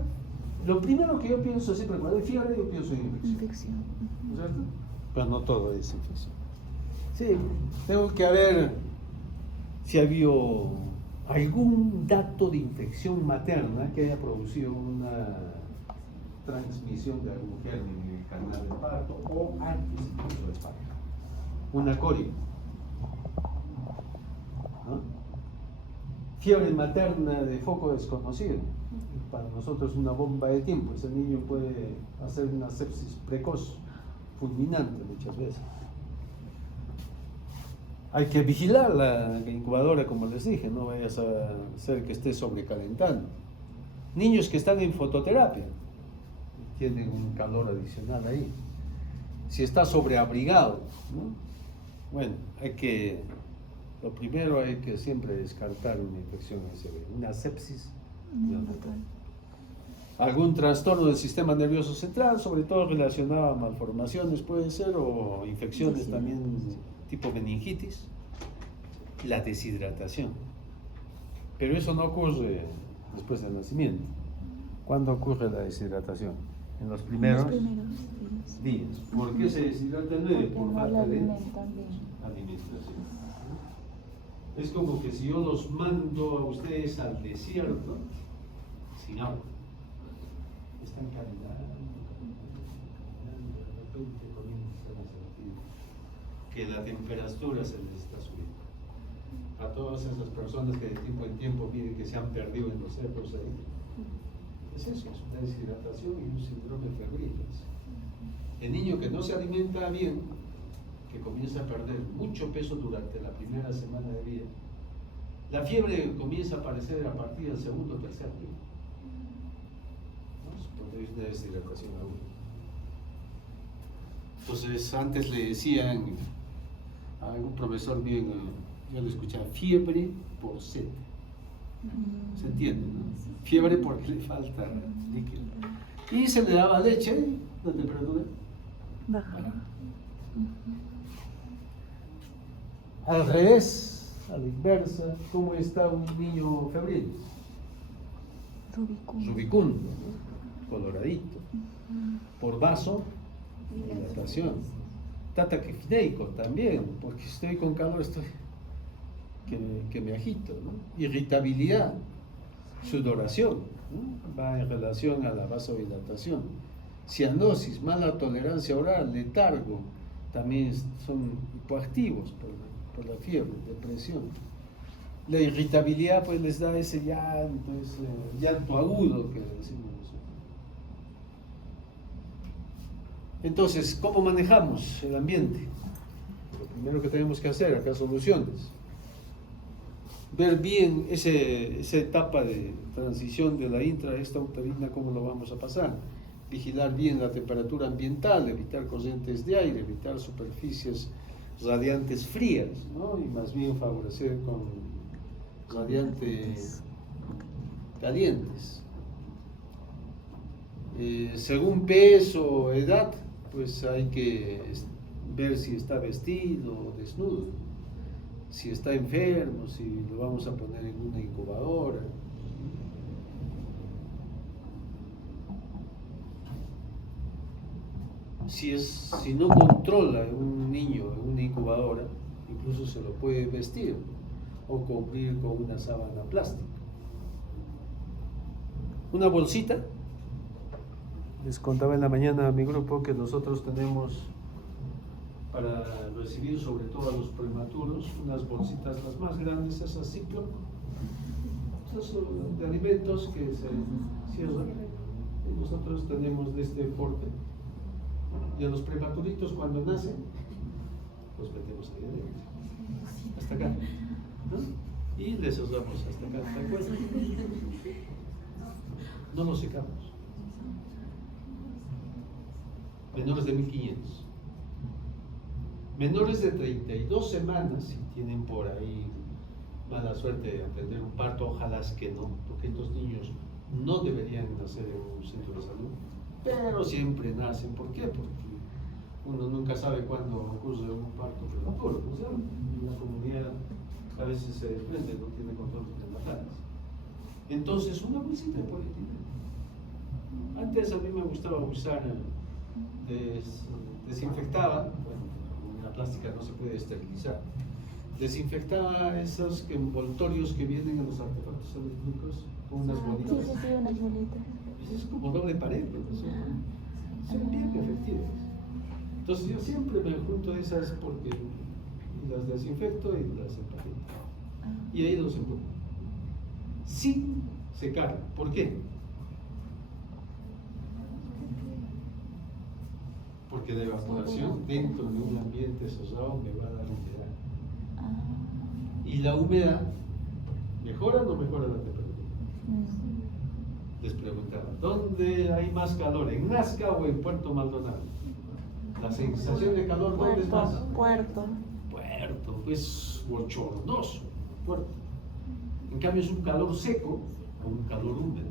lo primero que yo pienso siempre cuando hay fiebre, yo pienso en infección. ¿No es cierto? Pero no todo es infección. Sí, tengo que ver si ha habido algún dato de infección materna que haya producido una transmisión de algún germen en el canal del parto o antes incluso del parto. Una corio, ¿no? Fiebre materna de foco desconocido. Para nosotros es una bomba de tiempo. Ese niño puede hacer una sepsis precoz, fulminante muchas veces. Hay que vigilar la incubadora, como les dije, no vayas a hacer que esté sobrecalentando. Niños que están en fototerapia tienen un calor adicional ahí. Si está sobreabrigado, ¿no? Bueno, lo primero hay que siempre descartar una infección en ese bebé, una sepsis neonatal. algún trastorno del sistema nervioso central, sobre todo relacionado a malformaciones puede ser, o infecciones también tipo meningitis, la deshidratación. Pero eso no ocurre después del nacimiento. ¿Cuándo ocurre la deshidratación? En los primeros días. ¿Por qué se deshidrata el bebé? Por falta de alimentación. Es como que si yo los mando a ustedes al desierto sin agua, están caminando, de repente comienzan a sentir que la temperatura se les está subiendo. A todas esas personas que de tiempo en tiempo piden que se han perdido en los cerros ahí, es eso, es una deshidratación y un síndrome febril. El niño que no se alimenta bien, que comienza a perder mucho peso durante la primera semana de vida, la fiebre comienza a aparecer a partir del segundo o tercer día. Cuando hay una deshidratación aguda. Entonces, antes le decían a un profesor bien, yo le escuchaba, fiebre por sed. ¿Se entiende, no? Fiebre porque le falta líquido. Y se le daba leche, la temperatura baja. Al revés, a la inversa, ¿cómo está un niño febril? Rubicundo, coloradito. Por vaso, dilatación. Taquicardia también, porque estoy con calor, que me agito, ¿no? Irritabilidad, sudoración, ¿no? Va en relación a la vasodilatación. Cianosis, mala tolerancia oral, letargo, también son hipoactivos por la fiebre, depresión. La irritabilidad pues les da ese llanto, ese llanto agudo que decimos nosotros. Entonces, ¿cómo manejamos el ambiente? Lo primero que tenemos que hacer, acá soluciones. Ver bien esa etapa de transición de la intra a esta uterina, cómo lo vamos a pasar. Vigilar bien la temperatura ambiental, evitar corrientes de aire, evitar superficies radiantes frías, ¿no? Y más bien favorecer con radiantes calientes. Según peso o edad, pues hay que ver si está vestido o desnudo, si está enfermo, si lo vamos a poner en una incubadora. Si no controla un niño en una incubadora, incluso se lo puede vestir o cubrir con una sábana plástica. Una bolsita. Les contaba en la mañana a mi grupo que nosotros tenemos para recibir sobre todo a los prematuros unas bolsitas las más grandes, esas Ziploc, de alimentos que se cierran, y nosotros tenemos de este porte. Y a los prematuritos cuando nacen, los metemos ahí adentro, hasta acá, ¿no? Y les cerramos hasta acá, ¿de acuerdo? No los secamos. Menores de 1500. Menores de 32 semanas, si tienen por ahí mala suerte de atender un parto, ojalá que no, porque estos niños no deberían nacer en un centro de salud, pero siempre nacen. ¿Por qué? Porque uno nunca sabe cuándo ocurre un parto prematuro, ¿no es cierto? La comunidad a veces se desprende, no tiene control prenatales. Entonces, una bolsita de polietileno. Antes a mí me gustaba usar, desinfectaba, bueno, la plástica no se puede esterilizar, desinfectaba esos envoltorios que vienen en los artefactos eléctricos con unas bolitas. Sí, unas bolitas. Es como doble pared, ¿no? Son bien efectivas. Entonces yo siempre me junto a esas porque las desinfecto y las empaqueto. Y ahí los empujo. Sin secar. ¿Por qué? Porque la evaporación dentro de un ambiente cerrado me va a dar humedad. Y la humedad, ¿mejora o no mejora la temperatura? Les preguntaba, ¿dónde hay más calor? ¿En Nazca o en Puerto Maldonado? La sensación de calor, ¿dónde es más? Puerto, pues bochornoso, Puerto. En cambio es un calor seco o un calor húmedo.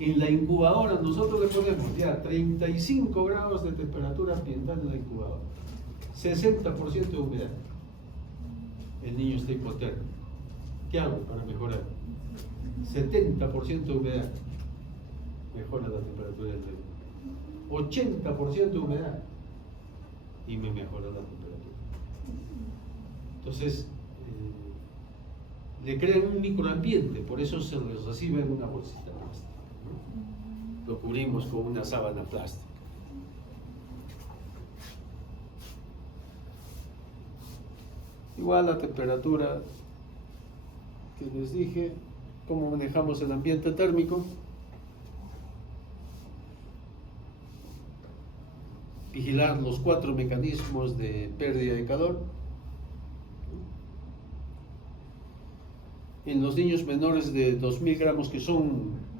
En la incubadora nosotros le ponemos ya 35 grados de temperatura ambiental en la incubadora, 60% de humedad. El niño está hipotérmico. ¿Qué hago para mejorar? 70% de humedad. Mejora la temperatura del bebé. 80% de humedad. Y me mejora la temperatura. Entonces, le crean un microambiente, por eso se les recibe en una bolsita plástica, ¿no? Lo cubrimos con una sábana plástica. Igual la temperatura que les dije, cómo manejamos el ambiente térmico. Vigilar los 4 mecanismos de pérdida de calor. En los niños menores de 2000 gramos, que son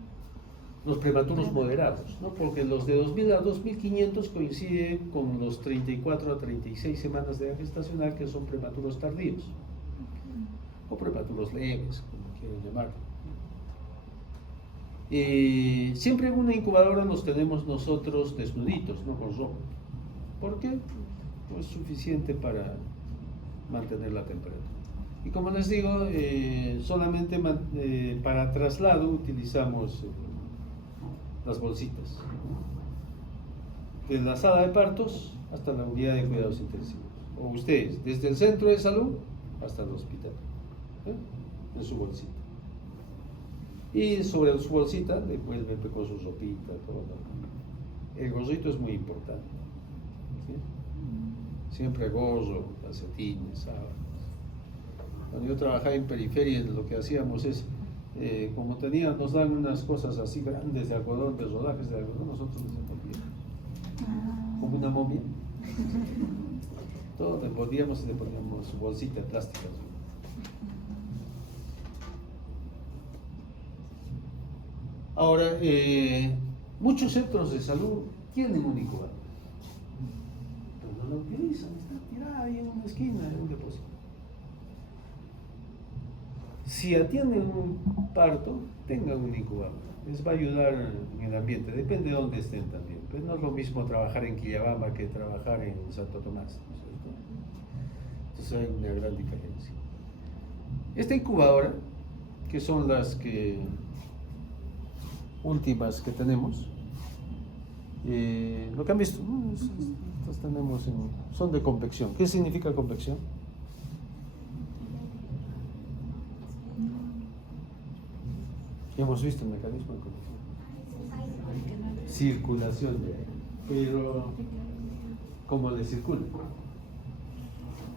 los prematuros moderados, ¿no? Porque los de 2000 a 2500 coinciden con los 34 a 36 semanas de edad gestacional, que son prematuros tardíos, o prematuros leves, como quieran llamarlo. Siempre en una incubadora los tenemos nosotros desnuditos, no con ropa. ¿Por qué? Pues suficiente para mantener la temperatura. Y como les digo, solamente para traslado utilizamos las bolsitas. De la sala de partos hasta la unidad de cuidados intensivos. O ustedes, desde el centro de salud hasta el hospital, en su bolsita. Y sobre su bolsita le vuelve con su ropita, todo. El gorrito es muy importante. ¿Sí? Siempre gorro, calcetines, sábanas. Cuando yo trabajaba en periferia, lo que hacíamos es, como nos dan unas cosas así grandes de algodón, de rodajes de algodón, nosotros les envolvíamos. Como una momia. Todo le envolvíamos y le poníamos su bolsita plástica. Ahora, muchos centros de salud tienen un incubador, pero no lo utilizan, está tirada ahí en una esquina, en un depósito. Si atienden un parto, tengan un incubador, les va a ayudar en el ambiente, depende de dónde estén también. Pero no es lo mismo trabajar en Quillabamba que trabajar en Santo Tomás, ¿no es cierto? Entonces hay una gran diferencia. Esta incubadora, que son las últimas que tenemos, lo que han visto, estas tenemos son de convección. ¿Qué significa convección? Hemos visto el mecanismo de convección. Circulación de aire. Pero, ¿cómo le circula?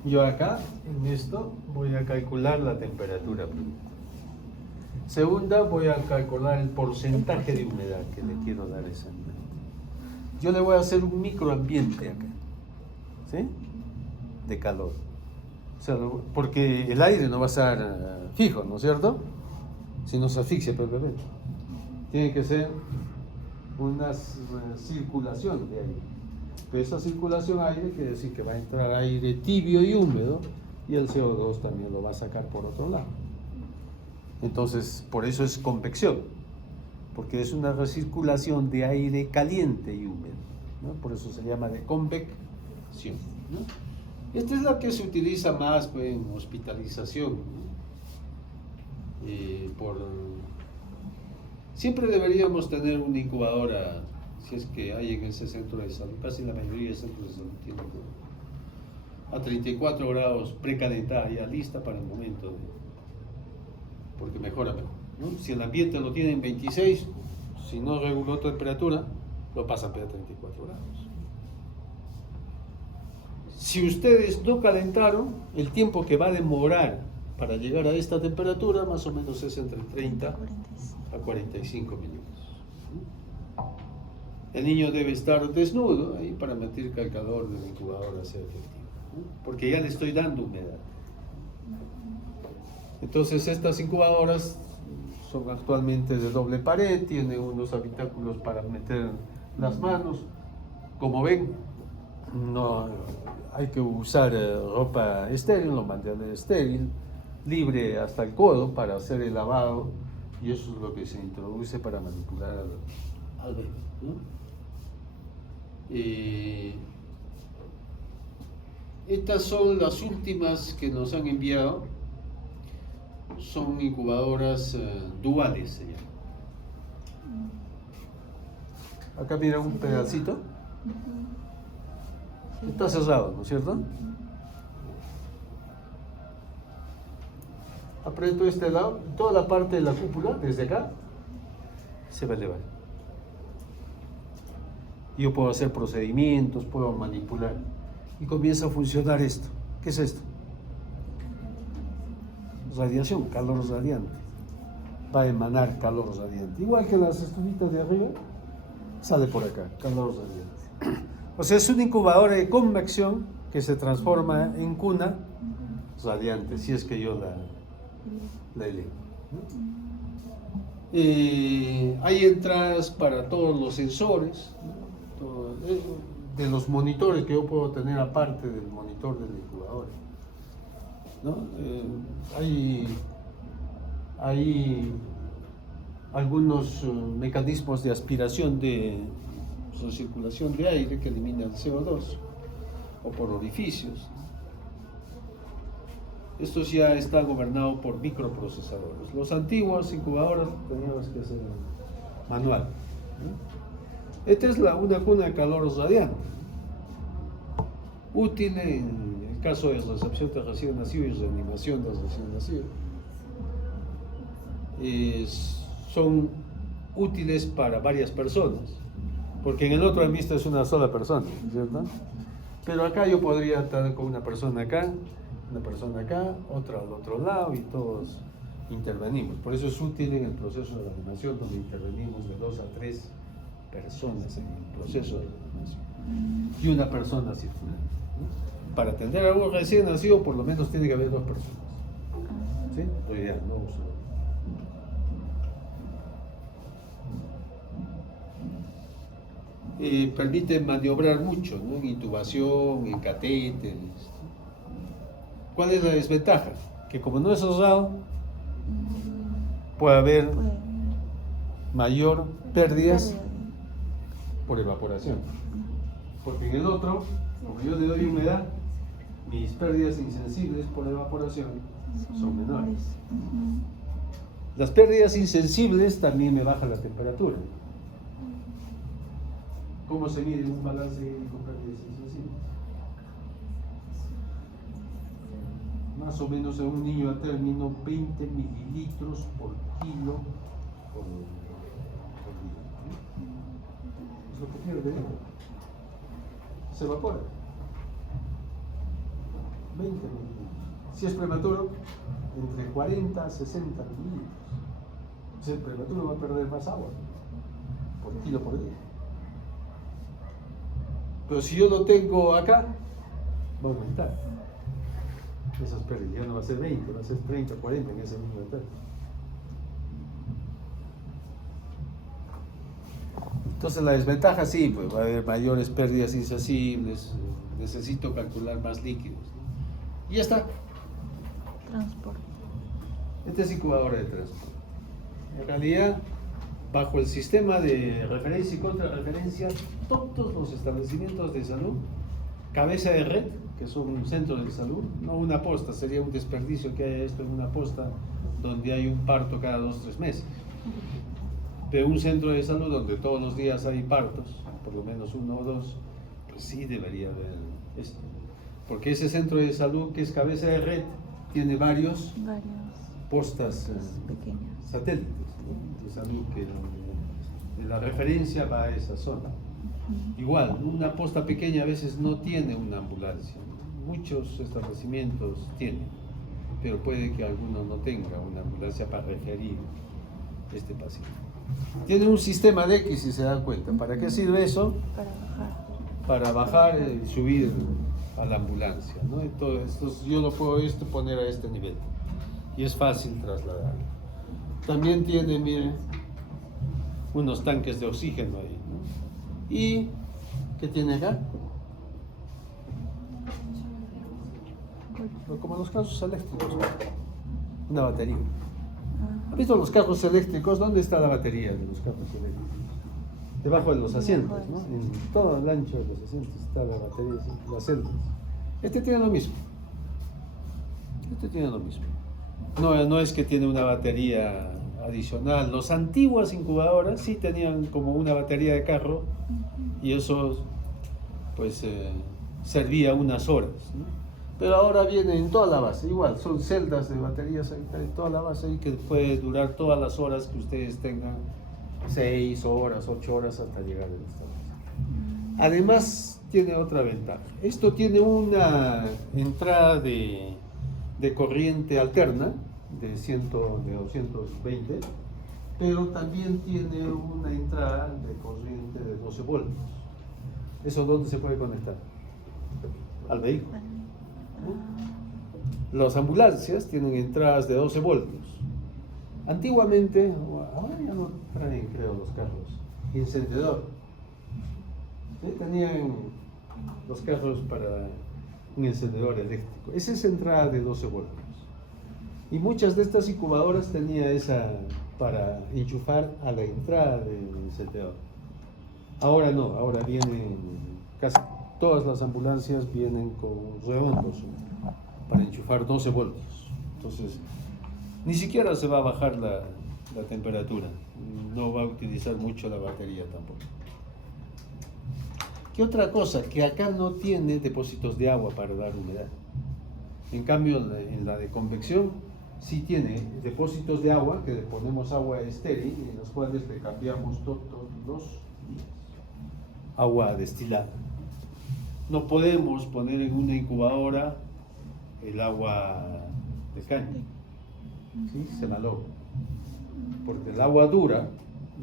Yo acá, en esto, voy a calcular la temperatura primero. Segunda, voy a calcular el porcentaje de humedad que le quiero dar a ese ambiente. Yo le voy a hacer un microambiente acá, ¿sí? De calor. O sea, porque el aire no va a estar fijo, ¿no es cierto? Si no se asfixia por el bebé. Tiene que ser una circulación de aire. Pero esa circulación de aire quiere decir que va a entrar aire tibio y húmedo, y el CO2 también lo va a sacar por otro lado. Entonces, por eso es convección, porque es una recirculación de aire caliente y húmedo, ¿no? Por eso se llama de convección, ¿no? Esta es la que se utiliza más, pues, en hospitalización, ¿no? Siempre deberíamos tener una incubadora, si es que hay en ese centro de salud. Casi la mayoría de centros de salud tienen a 34 grados precalentada, ya lista para el momento porque mejora mejor, ¿no? Si el ambiente lo tiene en 26, si no reguló temperatura, lo pasan a 34 grados. Si ustedes no calentaron, el tiempo que va a demorar para llegar a esta temperatura más o menos es entre 30 a 45 minutos. El niño debe estar desnudo ahí para permitir que el calor del incubador sea efectivo, ¿no? Porque ya le estoy dando humedad. Entonces estas incubadoras son actualmente de doble pared, tienen unos habitáculos para meter las manos. Como ven, no hay que usar ropa estéril, lo mantiene estéril, libre hasta el codo para hacer el lavado Y eso es lo que se introduce para manipular al bebé, ¿no? Estas son las últimas que nos han enviado. Son incubadoras duales, se llama. Acá mira un pedacito. Está cerrado, ¿no es cierto? Aprieto este lado, toda la parte de la cúpula, desde acá, se va a elevar. Yo puedo hacer procedimientos, puedo manipular. Y comienza a funcionar esto. ¿Qué es esto? Radiación, calor radiante. Va a emanar calor radiante. Igual que las estuditas de arriba, sale por acá, calor radiante. O sea, es una incubadora de convección que se transforma en cuna radiante, si es que yo la elevo, ¿no? Hay entradas para todos los sensores, ¿no? De los monitores que yo puedo tener aparte del monitor de la incubadora, ¿no? Hay algunos mecanismos de aspiración de circulación de aire que eliminan el CO2 o por orificios. Estos ya están gobernados por microprocesadores. Los antiguos incubadoras teníamos que hacer manual, ¿no? Esta es una cuna de calor radiante, útil en el caso de recepción de recién nacido y reanimación de recién nacido. Son útiles para varias personas, porque en el otro han visto es una sola persona, ¿cierto? Pero acá yo podría estar con una persona acá, otra al otro lado y todos intervenimos. Por eso es útil en el proceso de reanimación, donde intervenimos de 2 a 3 personas en el proceso de reanimación y una persona circulante, ¿no? Para atender a algo recién nacido, por lo menos tiene que haber 2 personas, ¿sí? Lo ideal, no solo. Permite maniobrar mucho, ¿no? En intubación, en catéteres. ¿Cuál es la desventaja? Que como no es cerrado, puede haber mayor pérdidas por evaporación. Porque en el otro, como yo le doy humedad, mis pérdidas insensibles por evaporación son menores. Las pérdidas insensibles también me bajan la temperatura. ¿Cómo se mide un balance hídrico con pérdidas insensibles? Más o menos en un niño a término, 20 mililitros por kilo por día. Es lo que pierde, ¿no? Se evapora. 20 mililitros. Si es prematuro, entre 40 a 60 mililitros. Si es prematuro, va a perder más agua por kilo por día. Pero si yo lo tengo acá, va a aumentar esas pérdidas. Ya no va a ser 20, va a ser 30, 40 en ese mismo detalle. Entonces la desventaja sí, pues va a haber mayores pérdidas insensibles, necesito calcular más líquidos, ¿no? Y ya está. Transporte. Esta es incubadora de transporte. En realidad, bajo el sistema de referencia y contrarreferencia, todos los establecimientos de salud, cabeza de red, que son un centro de salud, no una posta, sería un desperdicio que haya esto en una posta donde hay un parto cada 2-3 meses. Pero un centro de salud donde todos los días hay partos, por lo menos 1 o 2, pues sí debería haber esto. Porque ese centro de salud que es cabeza de red tiene varios postas pequeñas satélites, ¿no? De salud que de la referencia va a esa zona. Igual, una posta pequeña a veces no tiene una ambulancia. Muchos establecimientos tienen, pero puede que alguno no tenga una ambulancia para referir este paciente. Tiene un sistema de X, si se dan cuenta. ¿Para qué sirve eso? Para bajar y subir a la ambulancia, ¿no? Entonces, yo lo puedo poner a este nivel y es fácil trasladarlo. También tiene, miren, unos tanques de oxígeno ahí, ¿no? ¿Y qué tiene acá? Como los casos eléctricos, una batería. ¿Ha visto los carros eléctricos? ¿Dónde está la batería de los carros eléctricos? Debajo de los asientos, ¿no? En todo el ancho de los asientos está la batería, las celdas. Este tiene lo mismo. Este tiene lo mismo. No es que tiene una batería adicional. Los antiguas incubadoras sí tenían como una batería de carro y eso pues servía unas horas, ¿no? Pero ahora viene en toda la base, igual, son celdas de baterías en toda la base y que puede durar todas las horas que ustedes tengan, 6 horas, 8 horas hasta llegar a esta base. Además tiene otra ventaja. Esto tiene una entrada de corriente alterna de 220, pero también tiene una entrada de corriente de 12 voltios. ¿Eso dónde se puede conectar? Al vehículo. Las ambulancias tienen entradas de 12 voltios. Antiguamente, ahora ya no traen, creo, los carros, encendedor. ¿Sí? Tenían los carros para un encendedor eléctrico. Esa es entrada de 12 voltios. Y muchas de estas incubadoras tenía esa para enchufar a la entrada del encendedor. Ahora no, ahora vienen, casi todas las ambulancias vienen con redondos para enchufar 12 voltios. Entonces, ni siquiera se va a bajar la temperatura. No va a utilizar mucho la batería tampoco. ¿Qué otra cosa? Que acá no tiene depósitos de agua para dar humedad. En cambio, en la de convección sí tiene depósitos de agua, que le ponemos agua estéril, en los cuales le cambiamos todos los días. Agua destilada. No podemos poner en una incubadora el agua de caña. ¿Sí? Se malogra. Porque el agua dura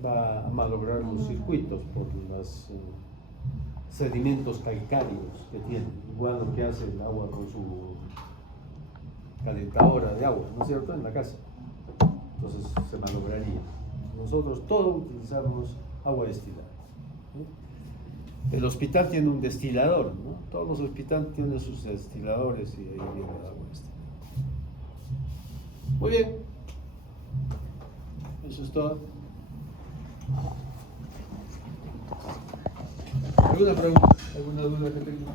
va a malograr los circuitos por los sedimentos calcáreos que tiene. Igual lo que hace el agua con su calentadora de agua, ¿no es cierto?, en la casa. Entonces se malograría. Nosotros todos utilizamos agua destilada. El hospital tiene un destilador, ¿no? Todos los hospitales tienen sus destiladores y ahí viene el agua destilada. Muy bien. Eso es todo. ¿Alguna pregunta? ¿Alguna duda que tenga?